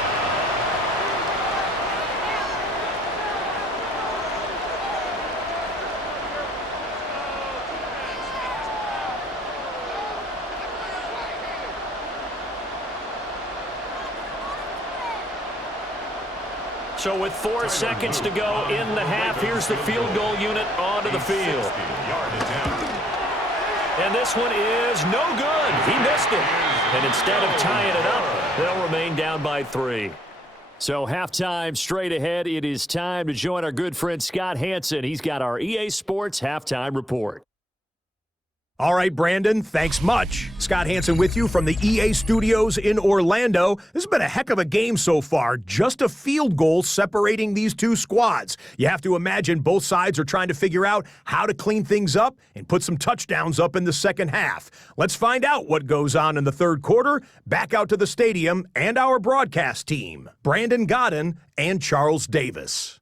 So with 4 seconds to go in the half, here's the field goal unit onto the field. And this one is no good. He missed it. And instead of tying it up, they'll remain down by 3. So halftime straight ahead. It is time to join our good friend Scott Hansen. He's got our EA Sports halftime report. All right, Brandon, thanks much. Scott Hansen with you from the EA Studios in Orlando. This has been a heck of a game so far. Just a field goal separating these two squads. You have to imagine both sides are trying to figure out how to clean things up and put some touchdowns up in the second half. Let's find out what goes on in the third quarter. Back out to the stadium and our broadcast team, Brandon Godden and Charles Davis.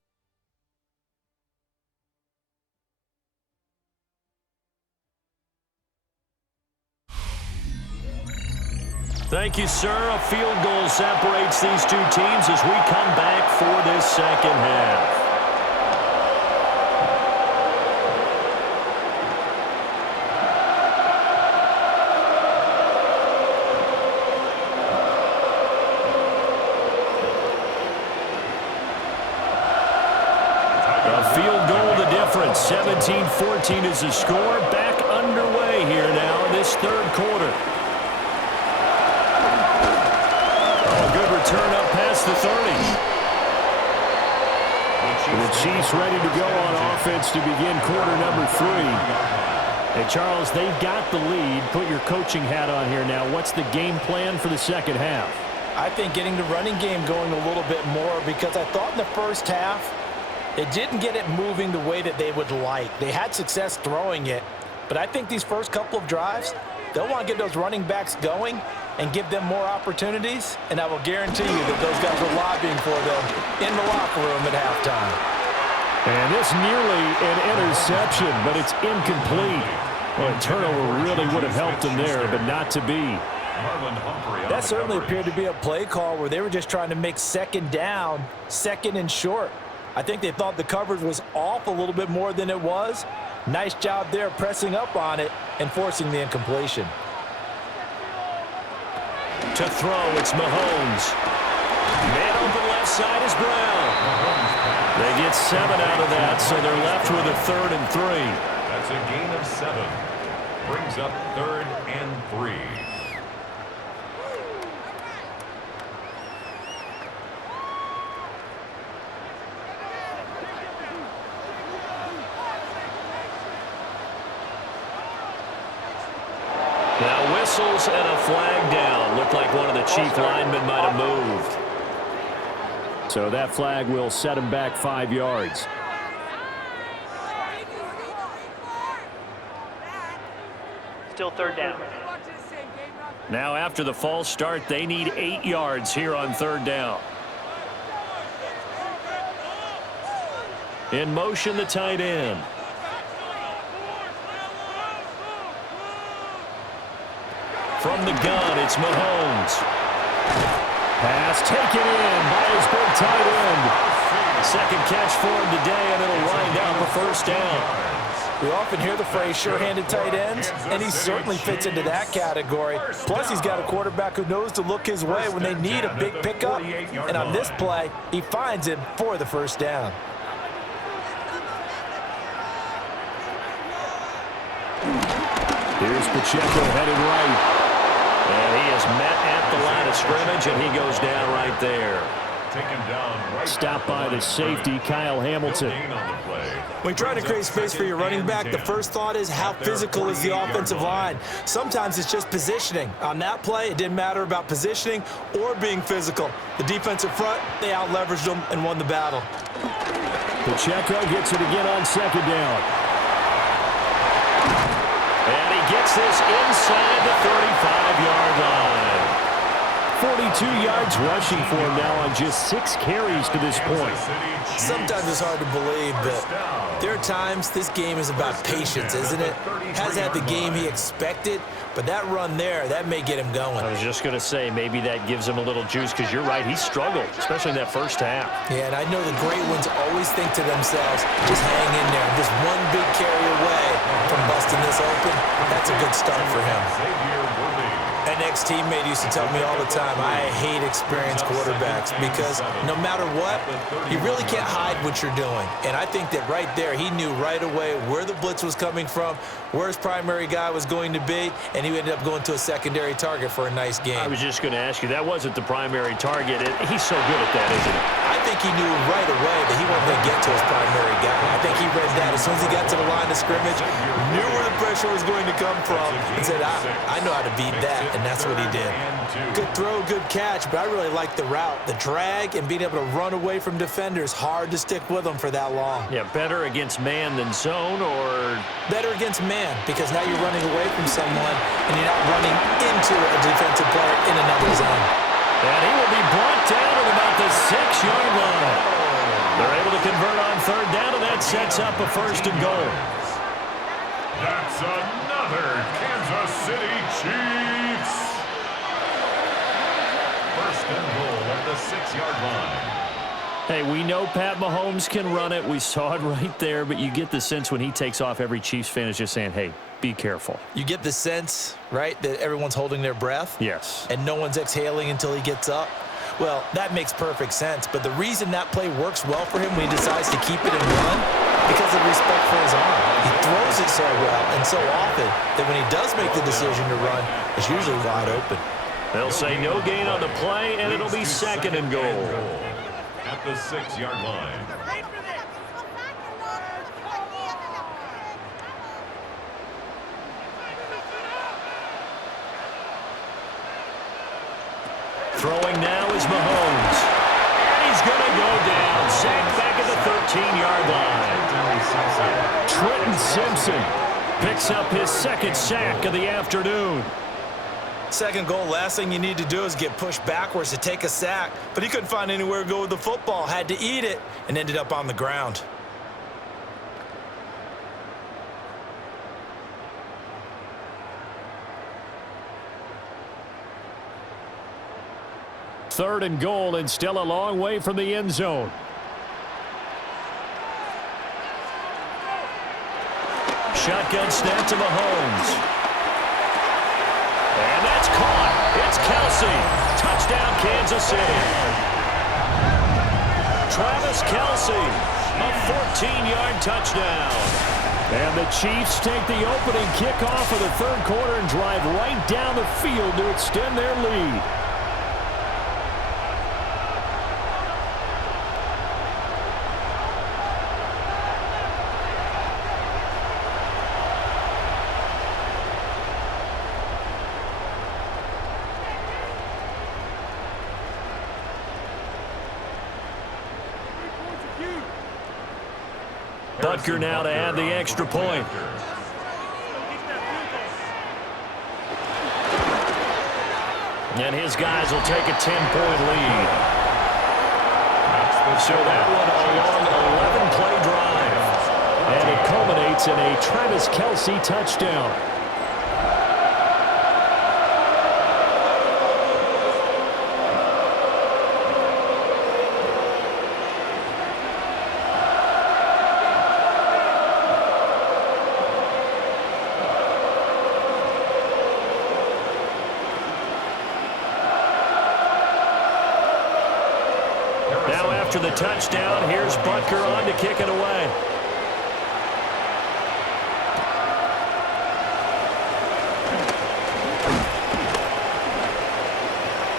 Thank you, sir. A field goal separates these two teams as we come back for this second half. A field goal the difference. 17-14 is the score. Back underway here now in this third quarter. Good return up past the 30. The Chiefs ready to go on offense to begin quarter number 3. Hey, Charles, they've got the lead. Put your coaching hat on here now. What's the game plan for the second half? I think getting the running game going a little bit more, because I thought in the first half they didn't get it moving the way that they would like. They had success throwing it, but I think these first couple of drives, they'll want to get those running backs going and give them more opportunities, and I will guarantee you that those guys are lobbying for them in the locker room at halftime. And this nearly an interception, but it's incomplete. Well, a turnover really would have helped them there, but not to be. That certainly appeared to be a play call where they were just trying to make second down, second and short. I think they thought the coverage was off a little bit more than it was. Nice job there pressing up on it and forcing the incompletion. To throw, it's Mahomes. Man open left side is Brown. They get 7 out of that, so they're left with a 3rd and 3. That's a gain of 7. Brings up 3rd and 3. Now whistles and a flag down. Looked like one of the Chief linemen might have moved. So that flag will set him back 5 yards. Still 3rd down. Now after the false start, they need 8 yards here on 3rd down. In motion, the tight end. From the gun, it's Mahomes. Pass taken in by his big tight end. Second catch for him today, and it'll wind up a 1st down. We often hear the phrase sure-handed tight ends, and he certainly fits into that category. Plus, he's got a quarterback who knows to look his way when they need a big pickup. And on this play, he finds him for the 1st down. Here's Pacheco headed right. And he is met at the line of scrimmage, and he goes down right there. Stopped by the safety, Kyle Hamilton. When trying to create space for your running back, the first thought is how physical is the offensive line. Sometimes it's just positioning. On that play, it didn't matter about positioning or being physical. The defensive front, they out-leveraged them and won the battle. Pacheco gets it again on 2nd down. And he gets this inside the 35-yard line. 42 yards rushing for him now on just 6 carries to this point. Sometimes it's hard to believe, but there are times this game is about patience, isn't it? Hasn't had the game he expected, but that run there, that may get him going. I was just going to say, maybe that gives him a little juice, because you're right, he struggled, especially in that first half. Yeah, and I know the great ones always think to themselves, just hang in there. Just one big carry away from busting this open. That's a good start for him. An ex-teammate used to tell me all the time, I hate experienced quarterbacks because no matter what, you really can't hide what you're doing. And I think that right there, he knew right away where the blitz was coming from, where his primary guy was going to be, and he ended up going to a secondary target for a nice game. I was just going to ask you, that wasn't the primary target. He's so good at that, isn't he? I think he knew right away that he wasn't going to get to his primary guy. I think he read that as soon as he got to the line of scrimmage, knew where the pressure was going to come from, and said, I know how to beat that. And that's what he did. Good throw, good catch, but I really like the route. The drag and being able to run away from defenders, hard to stick with them for that long. Yeah, better against man than zone, or? Better against man, because now you're running away from someone and you're not running into a defensive player in another zone. And he will be brought down at about the 6-yard line. They're able to convert on third down, and that sets up a 1st and goal. That's another Kansas City Chiefs. 1st and goal at the 6-yard line. Hey, we know Pat Mahomes can run it. We saw it right there, but you get the sense when he takes off, every Chiefs fan is just saying, hey, be careful. You get the sense, right, that everyone's holding their breath? Yes. And no one's exhaling until he gets up? Well, that makes perfect sense, but the reason that play works well for him when he decides to keep it and run, because of respect for his arm. He throws it so well and so often that when he does make the decision to run, it's usually wide open. They'll say no gain on the play, and it'll be 2nd and goal. At the 6-yard line. Throwing now is Mahomes. And he's going to go down. Sacked back at the 13-yard line. Trenton Simpson picks up his 2nd sack of the afternoon. 2nd goal, last thing you need to do is get pushed backwards to take a sack, but he couldn't find anywhere to go with the football, had to eat it, and ended up on the ground. Third and goal, and still a long way from the end zone. Shotgun snap to Mahomes. And that's caught. It's Kelsey. Touchdown, Kansas City. Travis Kelsey, a 14-yard touchdown. And the Chiefs take the opening kickoff of the 3rd quarter and drive right down the field to extend their lead. Butker now to add the extra point. And his guys will take a 10-point lead. So that one a long 11-play drive. And it culminates in a Travis Kelsey touchdown. After the touchdown, here's Butker on to kick it away.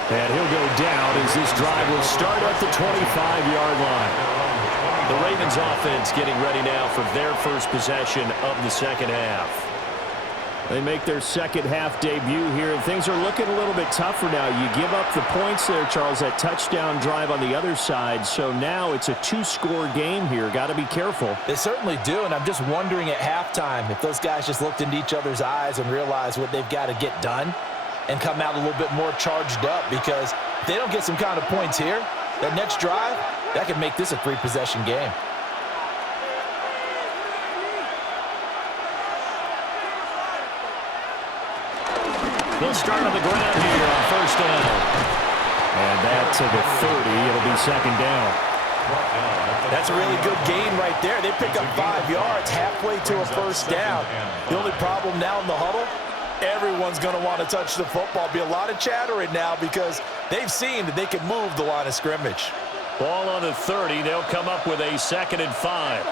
And he'll go down as this drive will start at the 25-yard line. The Ravens offense getting ready now for their first possession of the 2nd half. They make their 2nd half debut here, and things are looking a little bit tougher now. You give up the points there, Charles, that touchdown drive on the other side. So now it's a 2-score game here. Got to be careful. They certainly do, and I'm just wondering at halftime if those guys just looked into each other's eyes and realized what they've got to get done. and come out a little bit more charged up, because if they don't get some kind of points here, that next drive, that could make this a 3-possession game. They'll start on the ground here on first down. And that to the 30. It'll be second down. That's a really good gain right there. They pick up 5 yards halfway to a first down. The only problem now in the huddle, everyone's going to want to touch the football. Be a lot of chattering now because they've seen that they can move the line of scrimmage. Ball on the 30. They'll come up with a 2nd and 5.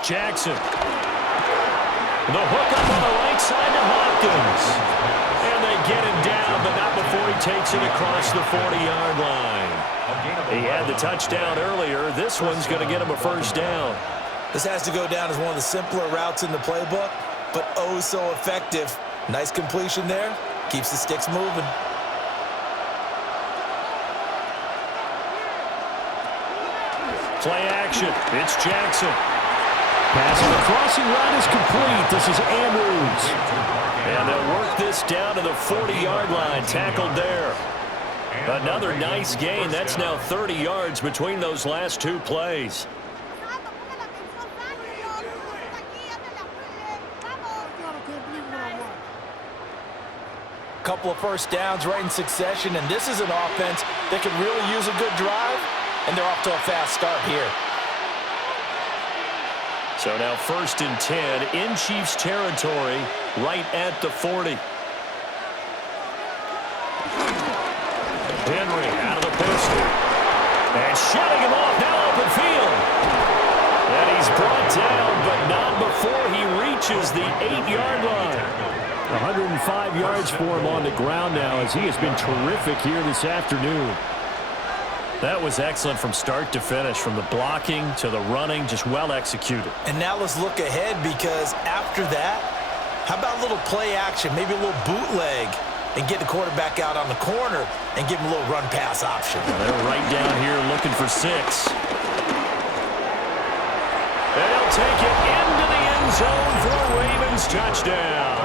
Jackson. The hook up on the right side to Hopkins. And they get him down, but not before he takes it across the 40-yard line. He had the touchdown earlier. This one's going to get him a first down. This has to go down as one of the simpler routes in the playbook, but oh so effective. Nice completion there. Keeps the sticks moving. Play action. It's Jackson. Pass on the crossing route is complete. This is Andrews. And they'll work this down to the 40-yard line. Tackled there. Another nice gain. That's now 30 yards between those last 2 plays. Couple of first downs right in succession, and this is an offense that can really use a good drive, and they're off to a fast start here. So now 1st and 10 in Chiefs territory, right at the 40. Henry out of the pistol. And shutting him off, now open field. And he's brought down, but not before he reaches the 8-yard line. 105 yards for him on the ground now, as he has been terrific here this afternoon. That was excellent from start to finish, from the blocking to the running, just well executed. And now let's look ahead, because after that, how about a little play action, maybe a little bootleg, and get the quarterback out on the corner and give him a little run-pass option. Well, they're right down here looking for 6. And he'll take it into the end zone for a Ravens touchdown.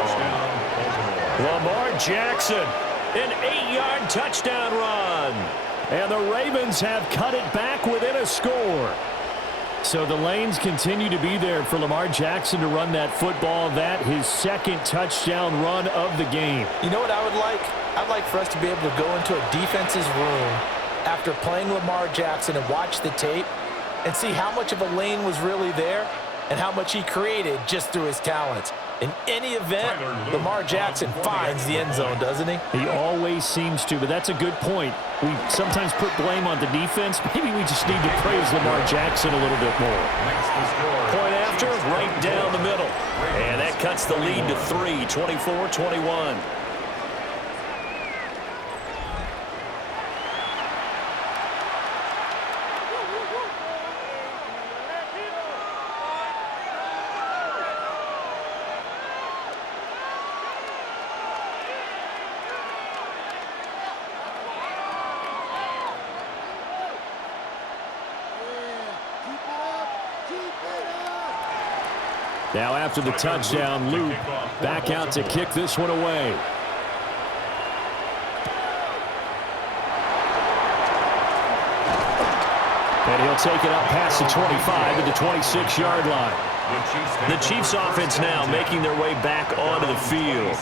Lamar Jackson, an 8-yard touchdown run. And the Ravens have cut it back within a score. So the lanes continue to be there for Lamar Jackson to run that football. That his 2nd touchdown run of the game. You know what I would like? I'd like for us to be able to go into a defense's room after playing Lamar Jackson and watch the tape and see how much of a lane was really there and how much he created just through his talents. In any event, Lamar Jackson finds the end zone, doesn't he? He always seems to, but that's a good point. We sometimes put blame on the defense. Maybe we just need to praise Lamar Jackson a little bit more. Point after, right down the middle. And that cuts the lead to 3, 24-21. Now after the touchdown, Luke back out to kick this one away. And he'll take it up past the 25 to the 26-yard line. The Chiefs offense now making their way back onto the field.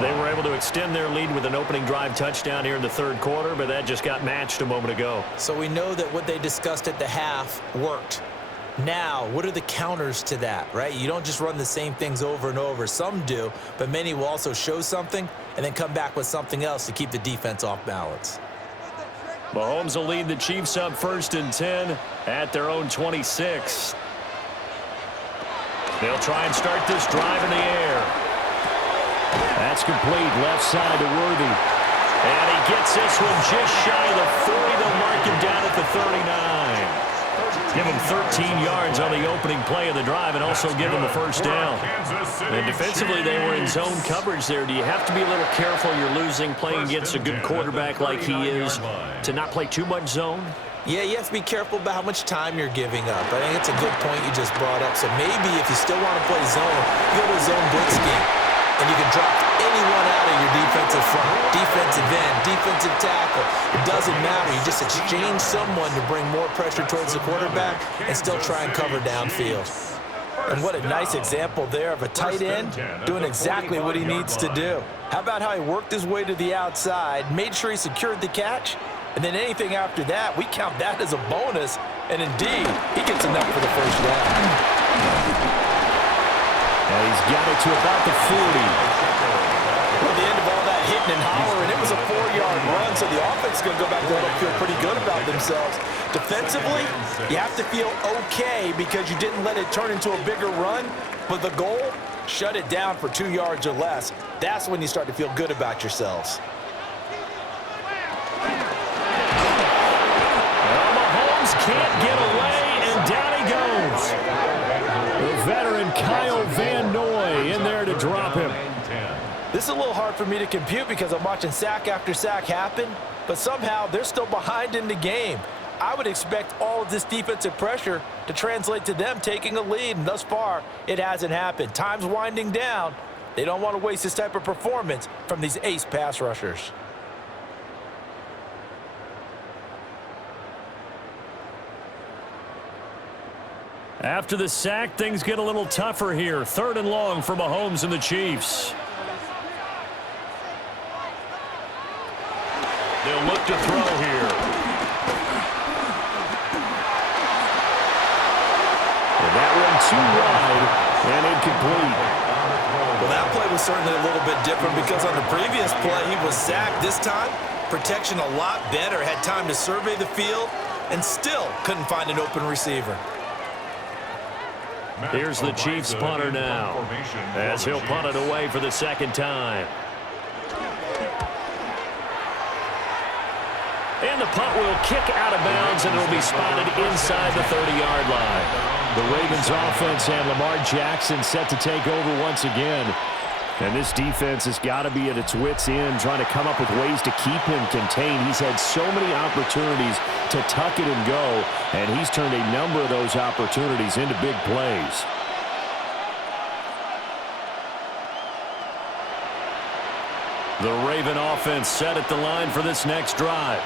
They were able to extend their lead with an opening drive touchdown here in the 3rd quarter, but that just got matched a moment ago. So we know that what they discussed at the half worked. Now, what are the counters to that, right? You don't just run the same things over and over. Some do, but many will also show something and then come back with something else to keep the defense off balance. Mahomes will lead the Chiefs up 1st and 10 at their own 26. They'll try and start this drive in the air. That's complete, left side to Worthy. And he gets this one just shy of the 40. They'll mark him down at the 39. Give him 13 yards on the opening play of the drive and also give him a first down. And defensively, they were in zone coverage there. Do you have to be a little careful? You're losing playing against a good quarterback like he is to not play too much zone? Yeah, you have to be careful about how much time you're giving up. I think it's a good point you just brought up. So maybe if you still want to play zone, you go to a zone blitz scheme, and you can drop anyone out of your defensive front, defensive end, defensive tackle. It doesn't matter. You just exchange someone to bring more pressure towards the quarterback and still try and cover downfield. And what a nice example there of a tight end doing exactly what he needs to do. How about how he worked his way to the outside, made sure he secured the catch, and then anything after that, we count that as a bonus. And indeed, he gets enough for the first down. And he's got it to about the 40. Well, the end of all that hitting and hollering, it was a 4-yard run, so the offense is going to go back there and feel pretty good about themselves. Defensively, you have to feel okay because you didn't let it turn into a bigger run, but the goal, shut it down for 2 yards or less. That's when you start to feel good about yourselves. Well, Mahomes can't get away, and down he goes. The veteran Kyle Van Noy in there to drop him. This is a little hard for me to compute because I'm watching sack after sack happen, but somehow they're still behind in the game. I would expect all of this defensive pressure to translate to them taking a lead, and thus far, it hasn't happened. Time's winding down. They don't want to waste this type of performance from these ace pass rushers. After the sack, things get a little tougher here. 3rd and long for Mahomes and the Chiefs. They'll look to throw here. And that one too wide and incomplete. Well, that play was certainly a little bit different because on the previous play, he was sacked. This time, protection a lot better. Had time to survey the field and still couldn't find an open receiver. Here's the Chiefs punter now, as he'll punt it away for the 2nd time. And the punt will kick out of bounds, and it'll be spotted inside the 30-yard line. The Ravens offense and Lamar Jackson set to take over once again. And this defense has got to be at its wits' end, trying to come up with ways to keep him contained. He's had so many opportunities to tuck it and go, and he's turned a number of those opportunities into big plays. The Raven offense set at the line for this next drive.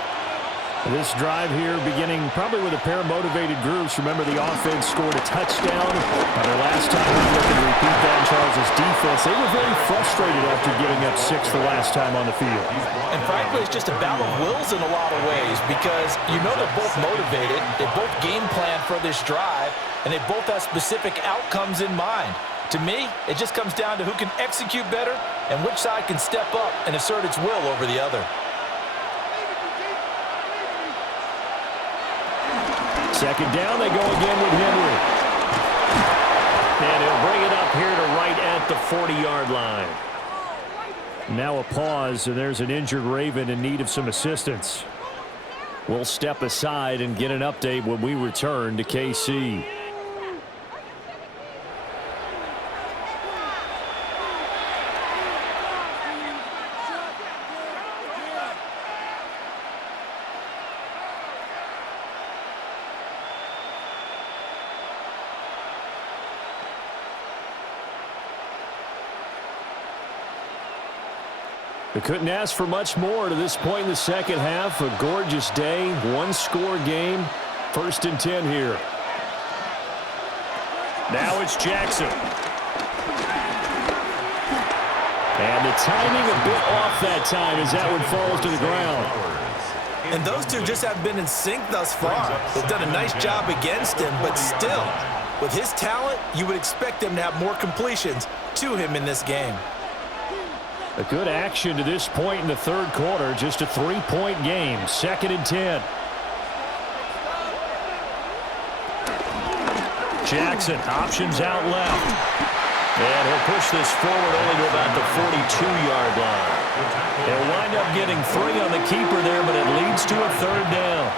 This drive here beginning probably with a pair of motivated groups. Remember, the offense scored a touchdown. Their last time we looked to repeat that in Charles' defense, they were very frustrated after giving up 6 the last time on the field. And frankly, it's just a battle of wills in a lot of ways because you know they're both motivated, they both game plan for this drive, and they both have specific outcomes in mind. To me, it just comes down to who can execute better and which side can step up and assert its will over the other. Second down, they go again with Henry. And he'll bring it up here to right at the 40-yard line. Now a pause, and there's an injured Raven in need of some assistance. We'll step aside and get an update when we return to KC. They couldn't ask for much more to this point in the second half. A gorgeous day, one-score game. 1st and 10 here. Now it's Jackson. And the timing a bit off that time as that one falls to the ground. And those two just haven't been in sync thus far. They've done a nice job against him, but still, with his talent, you would expect him to have more completions to him in this game. A good action to this point in the 3rd quarter. Just a 3-point game. 2nd and 10. Jackson options out left. And he'll push this forward only to about the 42-yard line. They'll wind up getting 3 on the keeper there, but it leads to a 3rd down.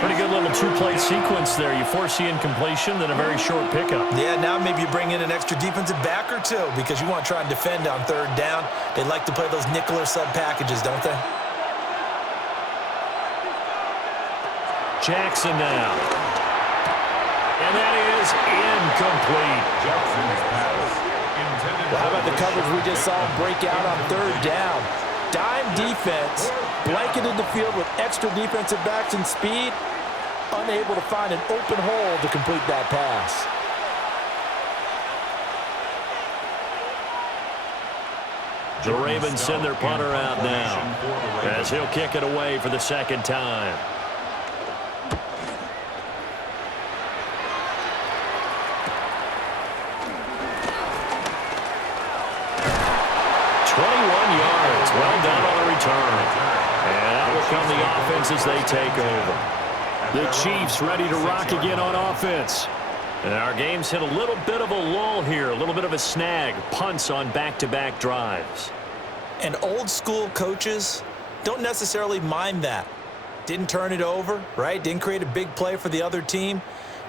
Pretty good little 2-play sequence there. You force the incompletion, then a very short pickup. Yeah, now maybe you bring in an extra defensive back or two because you want to try and defend on 3rd down. They like to play those nickel or sub packages, don't they? Jackson now. And that is incomplete. Jackson's pass intended. Well, how about the coverage we just saw break out on third down? Dime defense, blanketed the field with extra defensive backs and speed, unable to find an open hole to complete that pass. The Ravens send their punter out now as he'll kick it away for the second time. Well done on the return. And out will come the offense as they take over. The Chiefs ready to rock again on offense. And our game's hit a little bit of a lull here, a little bit of a snag. Punts on back-to-back drives. And old school coaches don't necessarily mind that. Didn't turn it over, right? Didn't create a big play for the other team.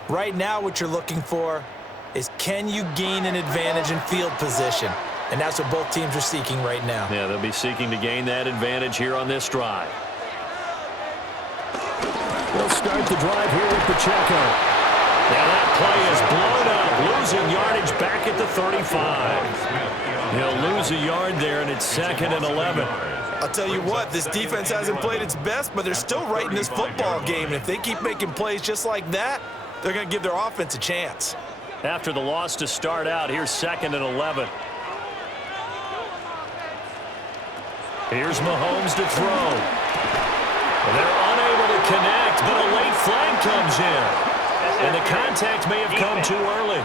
Right now what you're looking for is, can you gain an advantage in field position? And that's what both teams are seeking right now. Yeah, they'll be seeking to gain that advantage here on this drive. They'll start the drive here with Pacheco. Now that play is blown up, losing yardage back at the 35. He'll lose a yard there, and it's 2nd and 11. I'll tell you what, this defense hasn't played its best, but they're still right in this football game. And if they keep making plays just like that, they're going to give their offense a chance. After the loss to start out, here's 2nd and 11. Here's Mahomes to throw. They're unable to connect, but a late flag comes in. And the contact may have come too early.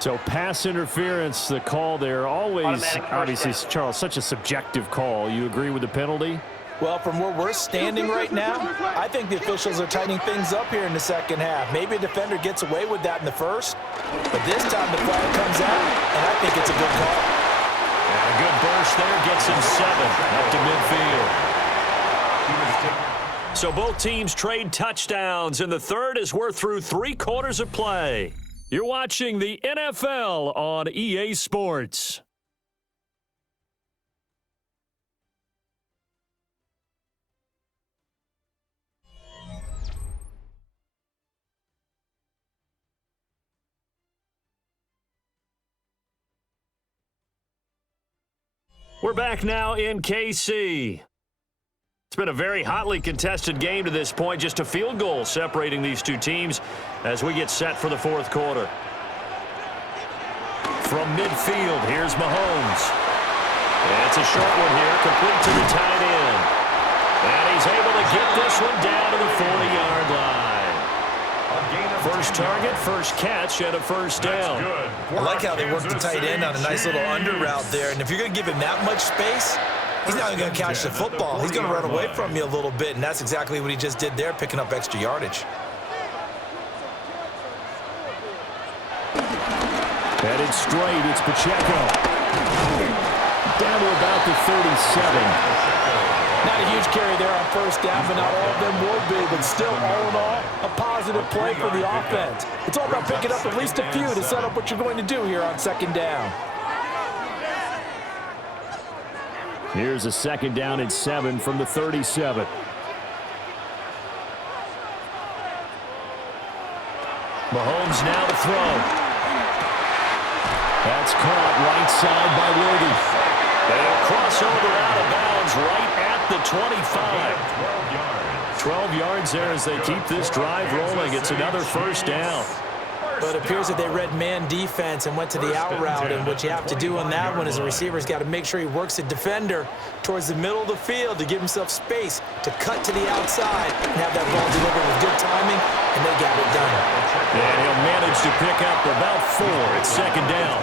So pass interference, the call there. Always, obviously, Charles, such a subjective call. You agree with the penalty? Well, from where we're standing right now, I think the officials are tightening things up here in the second half. Maybe a defender gets away with that in the first, but this time the flag comes out, and I think it's a good call. And a good burst there gets him 7 up to midfield. So both teams trade touchdowns, and the third as we're through 3 quarters of play. You're watching the NFL on EA Sports. We're back now in KC. It's been a very hotly contested game to this point. Just a field goal separating these two teams as we get set for the fourth quarter. From midfield, here's Mahomes. It's a short one here, complete to the tight end. And he's able to get this one down to the 40-yard line. First target, first catch, and a first down. I like how they work the tight end on a nice little under route there. And if you're going to give him that much space, he's not going to catch the football. He's going to run away from you a little bit, and that's exactly what he just did there, picking up extra yardage. Headed straight, it's Pacheco. Down to about the 37. Not a huge carry there on first down, but not all of them will be. But still, all in all, a positive play for the offense. It's all about picking up at least a few to set up what you're going to do here on second down. Here's a second down and 7 from the 37. Mahomes now to throw. That's caught right side by Worthy. They'll cross over out of bounds right at the 25. 12 yards there as they keep this drive rolling. It's another first down. But it appears that they read man defense and went to the out route. And what you have to do on that one is the receiver's got to make sure he works the defender towards the middle of the field to give himself space to cut to the outside and have that ball delivered with good timing, and they got it done. And he'll manage to pick up about 4 at second down.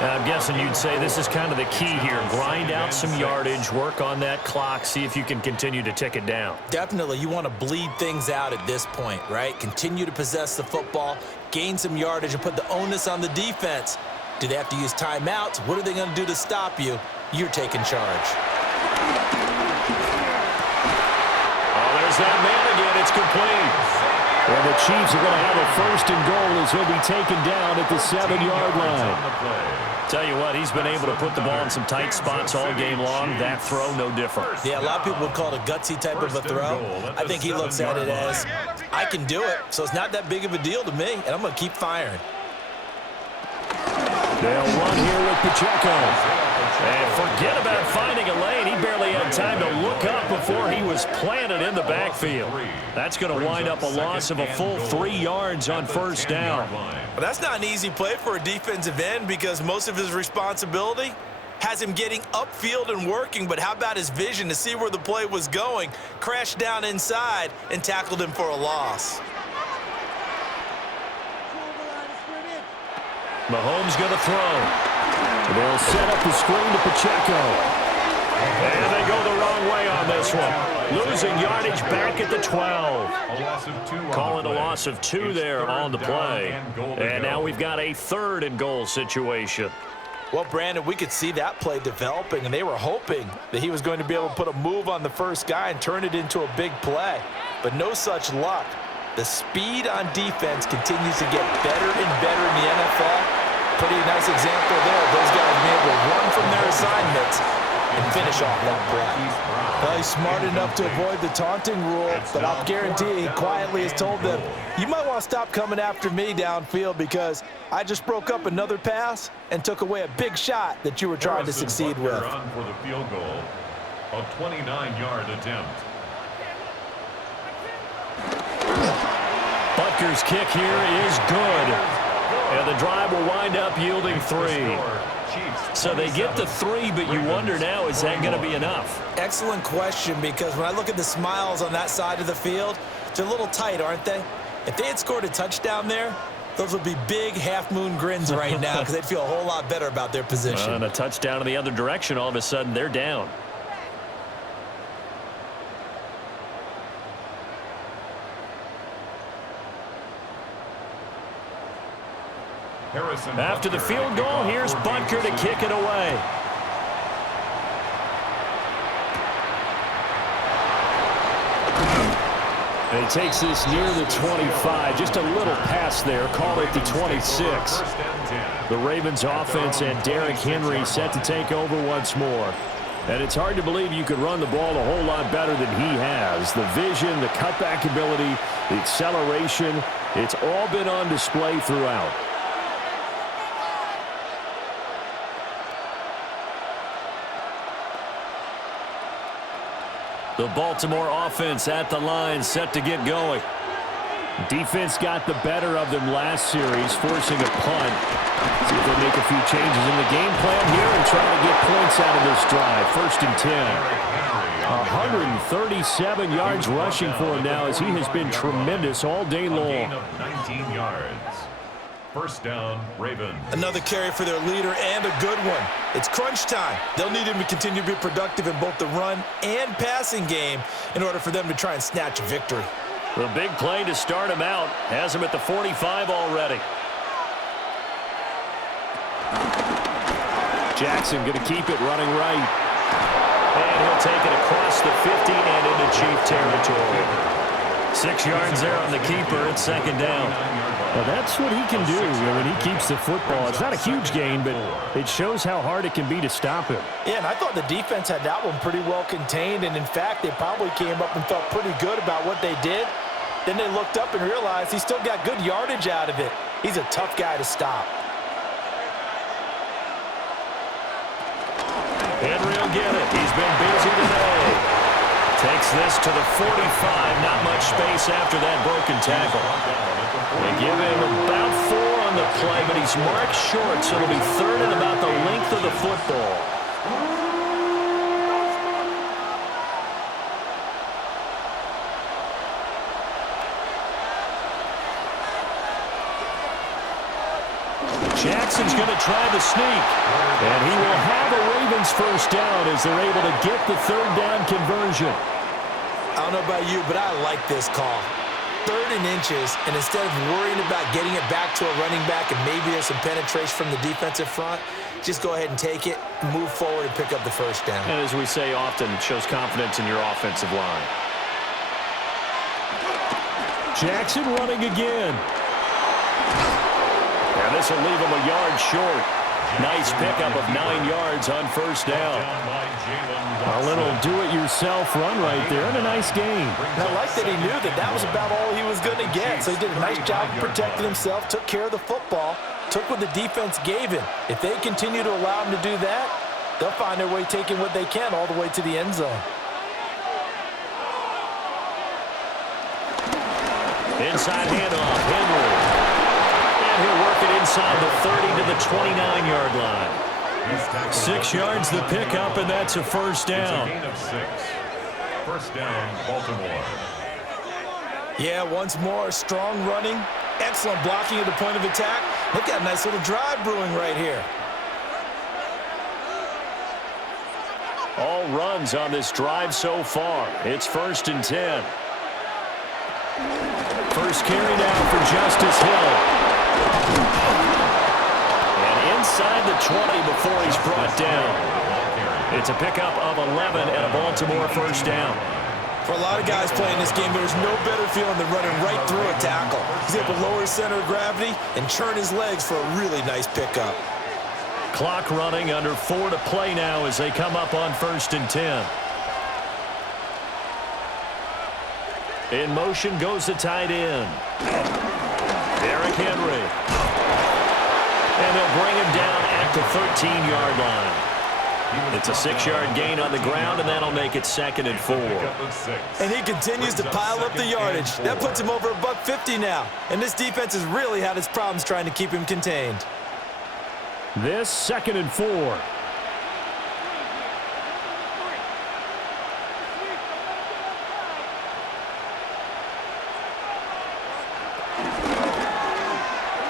I'm guessing you'd say this is kind of the key here. Grind out some yardage, work on that clock, see if you can continue to tick it down. Definitely. You want to bleed things out at this point, right? Continue to possess the football, gain some yardage, and put the onus on the defense. Do they have to use timeouts? What are they going to do to stop you? You're taking charge. Oh, there's that man again. It's complete. And the Chiefs are going to have a first and goal as he'll be taken down at the 7-yard line. Tell you what, he's been able to put the ball in some tight spots all game long. That throw, no different. Yeah, a lot of people would call it a gutsy type of a throw. I think he looks at it as, I can do it, so it's not that big of a deal to me, and I'm going to keep firing. They'll run here with Pacheco. And forget about finding a lane. He barely had time to look up before he was planted in the backfield. That's going to wind up a loss of a full 3 yards on first down. Well, that's not an easy play for a defensive end because most of his responsibility has him getting upfield and working, but how about his vision to see where the play was going, crashed down inside, and tackled him for a loss. Mahomes going to throw. They'll set up the screen to Pacheco. And they go the wrong way on this one. Losing yardage back at the 12. Calling a loss of 2 there on the play. And now we've got a 3rd and goal situation. Well, Brandon, we could see that play developing, and they were hoping that he was going to be able to put a move on the first guy and turn it into a big play. But no such luck. The speed on defense continues to get better and better in the NFL. Pretty nice example there. Those guys being able to run from their assignments and finish off that play. Well, he's smart enough to avoid the taunting rule, but I'll guarantee he quietly has told them, you might want to stop coming after me downfield because I just broke up another pass and took away a big shot that you were trying to succeed with. On for the field goal, a 29-yard attempt. Butker's kick here is good. And the drive will wind up yielding 3. So they get the 3, but you wonder now, is that going to be enough? Excellent question, because when I look at the smiles on that side of the field, they're a little tight, aren't they? If they had scored a touchdown there, those would be big half-moon grins right now because they'd feel a whole lot better about their position. And a touchdown in the other direction, all of a sudden they're down. After the field goal, here's Butker to kick it away. And he takes this near the 25. Just a little pass there. Call it the 26. The Ravens offense and Derrick Henry set to take over once more. And it's hard to believe you could run the ball a whole lot better than he has. The vision, the cutback ability, the acceleration, it's all been on display throughout. The Baltimore offense at the line, set to get going. Defense got the better of them last series, forcing a punt. See if they make a few changes in the game plan here and try to get points out of this drive. 1st and 10. 137 yards rushing for him now as he has been tremendous all day long. A gain of 19 yards. First down, Ravens. Another carry for their leader and a good one. It's crunch time. They'll need him to continue to be productive in both the run and passing game in order for them to try and snatch a victory. The big play to start him out has him at the 45 already. Jackson going to keep it running right. And he'll take it across the 50 and into Chief territory. 6 yards there on the keeper. It's 2nd down. Well, that's what he can do when he keeps the football. It's not a huge gain, but it shows how hard it can be to stop him. Yeah, and I thought the defense had that one pretty well contained, and in fact, they probably came up and felt pretty good about what they did. Then they looked up and realized he still got good yardage out of it. He's a tough guy to stop. Henry will get it. He's been busy today. Takes this to the 45. Not much space after that broken tackle. They give him about 4 on the play, but he's marked short, so it'll be 3rd and about the length of the football. Jackson's going to try the sneak, and he will have a Ravens first down as they're able to get the 3rd down conversion. I don't know about you, but I like this call. 3rd and inches, and instead of worrying about getting it back to a running back and maybe there's some penetration from the defensive front, just go ahead and take it, move forward, and pick up the first down. And as we say often, it shows confidence in your offensive line. Jackson running again. And this will leave him a yard short. Nice pickup of 9 yards on first down. A little do-it-yourself run right there, and a nice game. And I like that he knew that that was about all he was going to get. So he did a nice job of protecting himself, took care of the football, took what the defense gave him. If they continue to allow him to do that, they'll find their way taking what they can all the way to the end zone. Inside handoff, Henry. And he'll work it inside the 30 to the 29-yard line. 6 yards the pickup, and that's a first down. It's a gain of 6. First down, Baltimore. Yeah, once more, strong running, excellent blocking at the point of attack. Look at a nice little drive brewing right here. All runs on this drive so far. It's 1st and 10. First carry now for Justice Hill. And inside the 20 before he's brought down. It's a pickup of 11 and a Baltimore first down. For a lot of guys playing this game, there's no better feeling than running right through a tackle. He's able to lower his center of gravity and churn his legs for a really nice pickup. Clock running, under 4 to play now as they come up on 1st and 10. In motion goes the tight end. Derrick Henry. And they'll bring him down at the 13-yard line. It's a 6-yard gain on the ground, and that'll make it 2nd and 4. And he continues to pile up the yardage. That puts him over $150 now. And this defense has really had its problems trying to keep him contained. This 2nd and 4.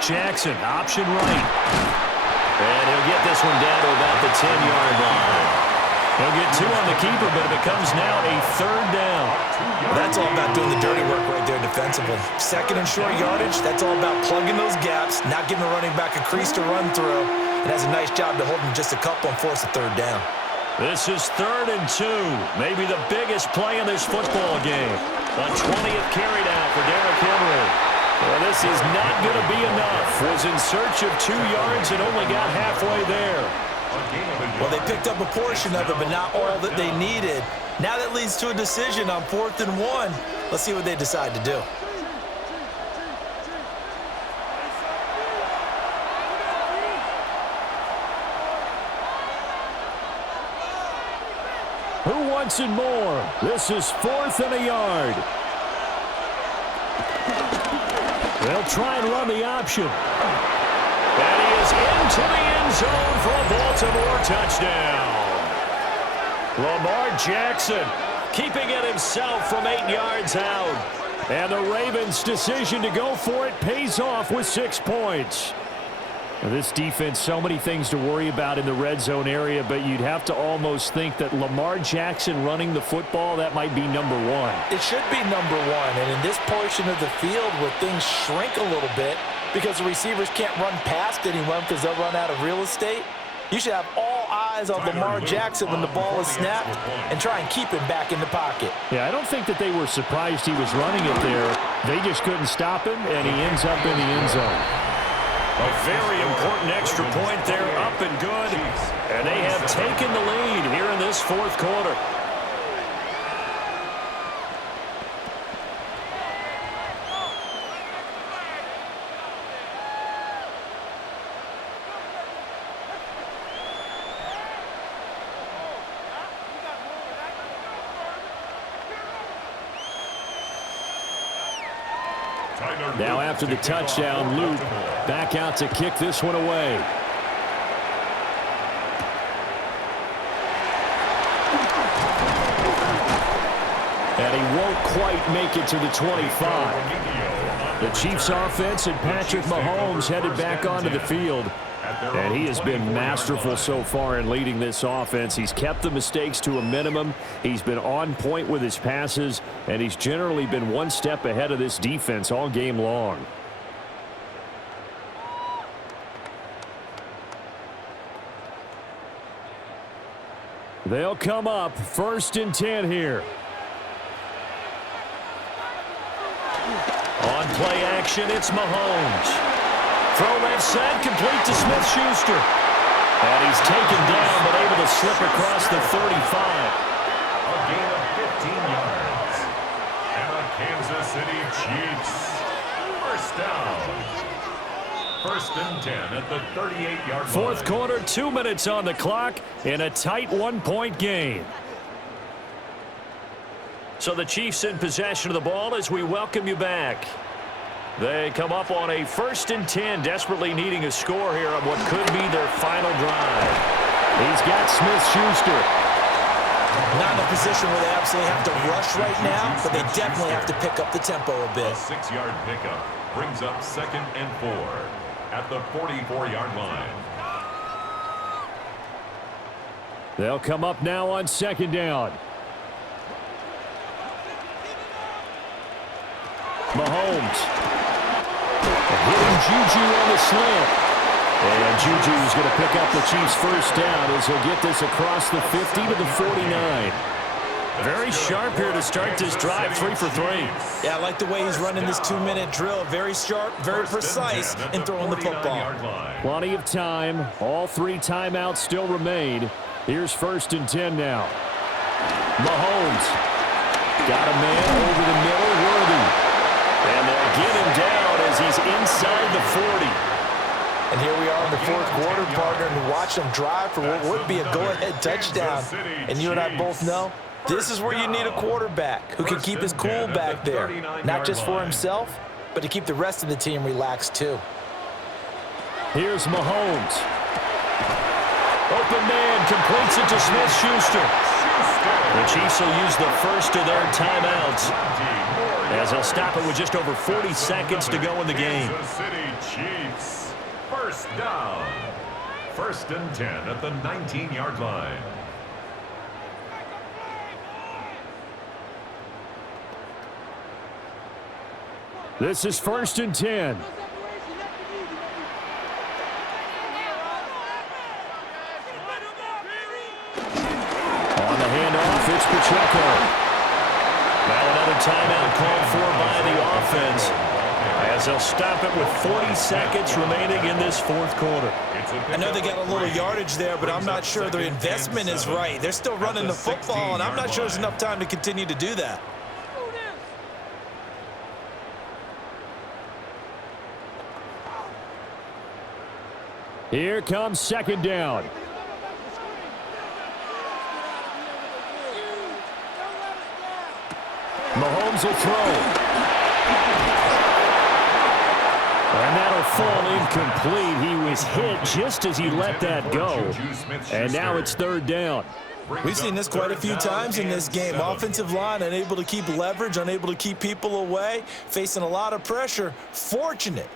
Jackson, option right. And he'll get this one down to about the 10-yard line. He'll get 2 on the keeper, but it becomes now a 3rd down. That's all about doing the dirty work right there defensively. 2nd and short yardage, that's all about plugging those gaps, not giving the running back a crease to run through. It has a nice job to hold him just a couple and force a 3rd down. This is 3rd and 2. Maybe the biggest play in this football game. A 20th carry now for Derrick Henry. Well, this is not going to be enough. Was in search of 2 yards and only got halfway there. Well, they picked up a portion of it, but not all that they needed. Now that leads to a decision on 4th and 1. Let's see what they decide to do. Who wants it more? This is 4th and a yard. They'll try and run the option. And he is into the end zone for a Baltimore touchdown. Lamar Jackson keeping it himself from 8 yards out. And the Ravens' decision to go for it pays off with 6 points. Now, this defense, so many things to worry about in the red zone area, but you'd have to almost think that Lamar Jackson running the football, that might be number 1. It should be number 1, and in this portion of the field where things shrink a little bit because the receivers can't run past anyone because they'll run out of real estate, you should have all eyes on Lamar Jackson when the ball is snapped and try and keep him back in the pocket. Yeah, I don't think that they were surprised he was running it there. They just couldn't stop him, and he ends up in the end zone. A very important extra point there, up and good. And they have taken the lead here in this 4th quarter. Now after the touchdown, Luke back out to kick this one away. And he won't quite make it to the 25. The Chiefs offense and Patrick Mahomes headed back onto the field. And he has been masterful so far in leading this offense. He's kept the mistakes to a minimum. He's been on point with his passes, and he's generally been one step ahead of this defense all game long. They'll come up 1st and 10 here. play action. It's Mahomes. Throw left side, complete to Smith-Schuster. And he's taken down, but able to slip across the 35. A gain of 15 yards. And the Kansas City Chiefs. First down. First and 10 at the 38-yard line. Fourth quarter, 2 minutes on the clock in a tight one-point game. So the Chiefs in possession of the ball as we welcome you back. They come up on a first and 10, desperately needing a score here on what could be their final drive. He's got Smith-Schuster. Not in a position where they absolutely have to rush right now, but they definitely have to pick up the tempo a bit. A 6-yard pickup brings up second and 4 at the 44-yard line. They'll come up now on second down. Mahomes. Hitting Juju on the slant. And Juju is going to pick up the Chiefs' first down as he'll get this across the 50 to the 49. Very sharp here to start this drive, 3 for 3. Yeah, I like the way he's running this 2-minute drill. Very sharp, very precise in throwing the football. Plenty of time. All 3 timeouts still remain. Here's first and 10 now. Mahomes. Got a man over the middle, Worthy. And they'll get him down as he's inside the 40. And here we are in the fourth quarter, partner, and watch them drive for what would be a go-ahead touchdown. And you and I both know this is where you need a quarterback who can keep his cool back there, not just for himself, but to keep the rest of the team relaxed too. Here's Mahomes. Open man, completes it to Smith-Schuster. The Chiefs will use the first of their timeouts as they'll stop it with just over 40 seconds to go in the game. Kansas City Chiefs. First down. First and 10 at the 19-yard line. This is first and 10. On the handoff, it's Pacheco. Now another timeout called for by the offense as they'll stop it with 40 seconds remaining in this fourth quarter. I know they got a little yardage there, but I'm not sure their investment is right. They're still running the football, and I'm not sure there's enough time to continue to do that. Here comes second down. Mahomes will throw. And that'll fall incomplete. He was hit just as he let that go. And now it's third down. We've seen this quite a few times in this game. Offensive line unable to keep leverage, unable to keep people away, facing a lot of pressure. Fortunate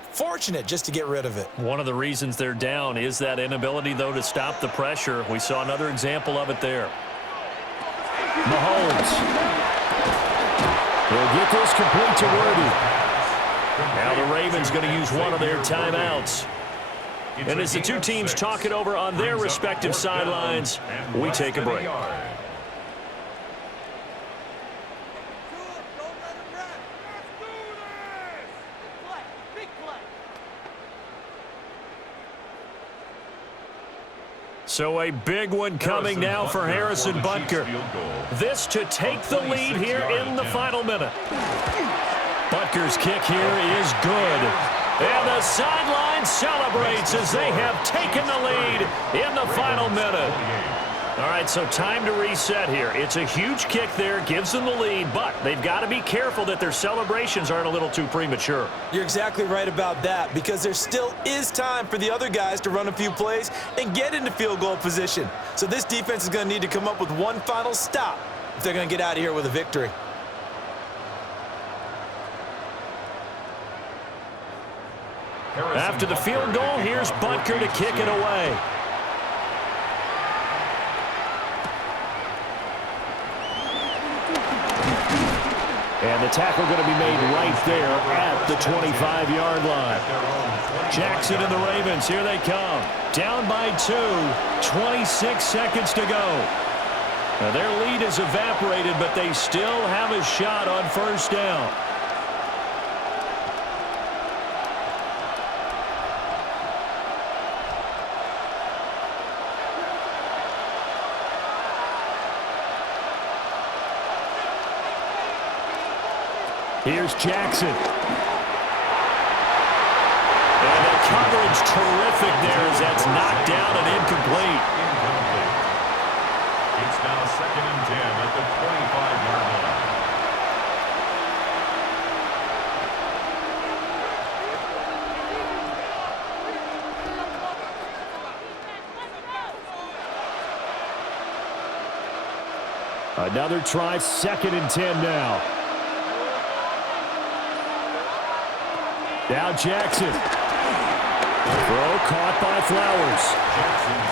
just to get rid of it. One of the reasons they're down is that inability, though, to stop the pressure. We saw another example of it there. Mahomes. He'll get this complete to Worthy. Now the Ravens going to use one of their timeouts. And as the two teams talk it over on their respective sidelines, we take a break. So a big one coming now for Harrison Butker. This to take the lead here in the final minute. Butker's kick here is good. And the sideline celebrates as they have taken the lead in the final minute. All right, so time to reset here. It's a huge kick there, gives them the lead, but they've got to be careful that their celebrations aren't a little too premature. You're exactly right about that, because there still is time for the other guys to run a few plays and get into field goal position. So this defense is going to need to come up with one final stop if they're going to get out of here with a victory. After the field goal, here's Butker to kick it away. And the tackle going to be made right there at the 25-yard line. Jackson and the Ravens, here they come. Down by 2, 26 seconds to go. Now their lead is evaporated, but they still have a shot on first down. Here's Jackson. And the coverage terrific there as that's knocked down and incomplete. It's now 2nd and 10 at the 25-yard line. Another try, 2nd and 10 now. Now Jackson. Throw caught by Flowers.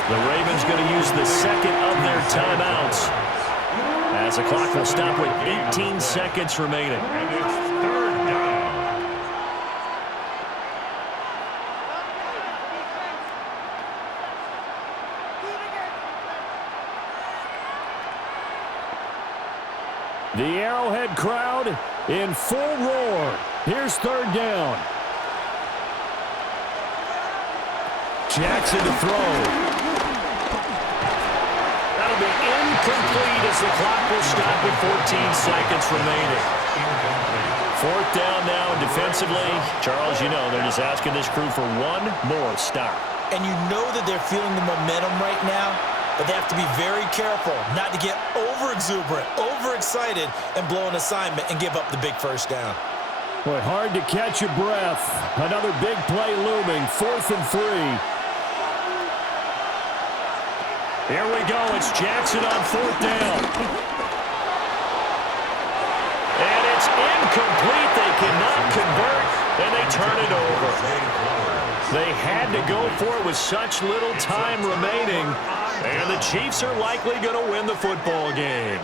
The Ravens going to use the second of their timeouts, as the clock will stop with 18 seconds remaining. And it's 3rd down. The Arrowhead crowd in full roar. Here's 3rd down. Jackson to throw. That'll be incomplete as the clock will stop with 14 seconds remaining. 4th down now defensively. Charles, you know they're just asking this crew for one more stop. And you know that they're feeling the momentum right now, but they have to be very careful not to get over-exuberant, overexcited, and blow an assignment and give up the big 1st down. Boy, hard to catch your breath. Another big play looming, 4th and 3. Here we go. It's Jackson on 4th down. And it's incomplete. They cannot convert, and they turn it over. They had to go for it with such little time remaining, and the Chiefs are likely going to win the football game.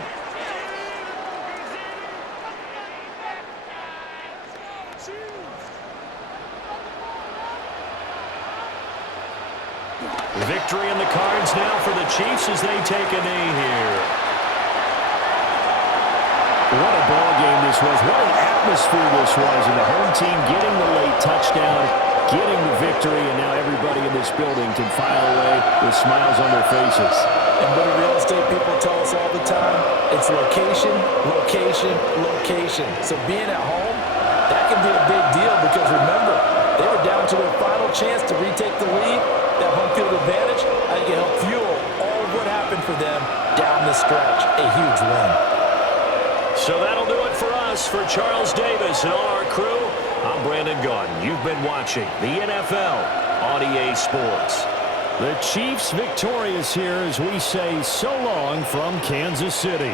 Victory in the cards now for the Chiefs as they take a knee here. What a ball game this was. What an atmosphere this was. And the home team getting the late touchdown, getting the victory, and now everybody in this building can file away with smiles on their faces. And what do real estate people tell us all the time? It's location, location, location. So being at home, that can be a big deal because remember, they were down to their final chance to retake the lead. That home field advantage, I think it helped fuel all of what happened for them down the stretch. A huge win. So that'll do it for us. For Charles Davis and all our crew, I'm Brandon Gaudin. You've been watching the NFL on EA Sports. The Chiefs victorious here as we say so long from Kansas City.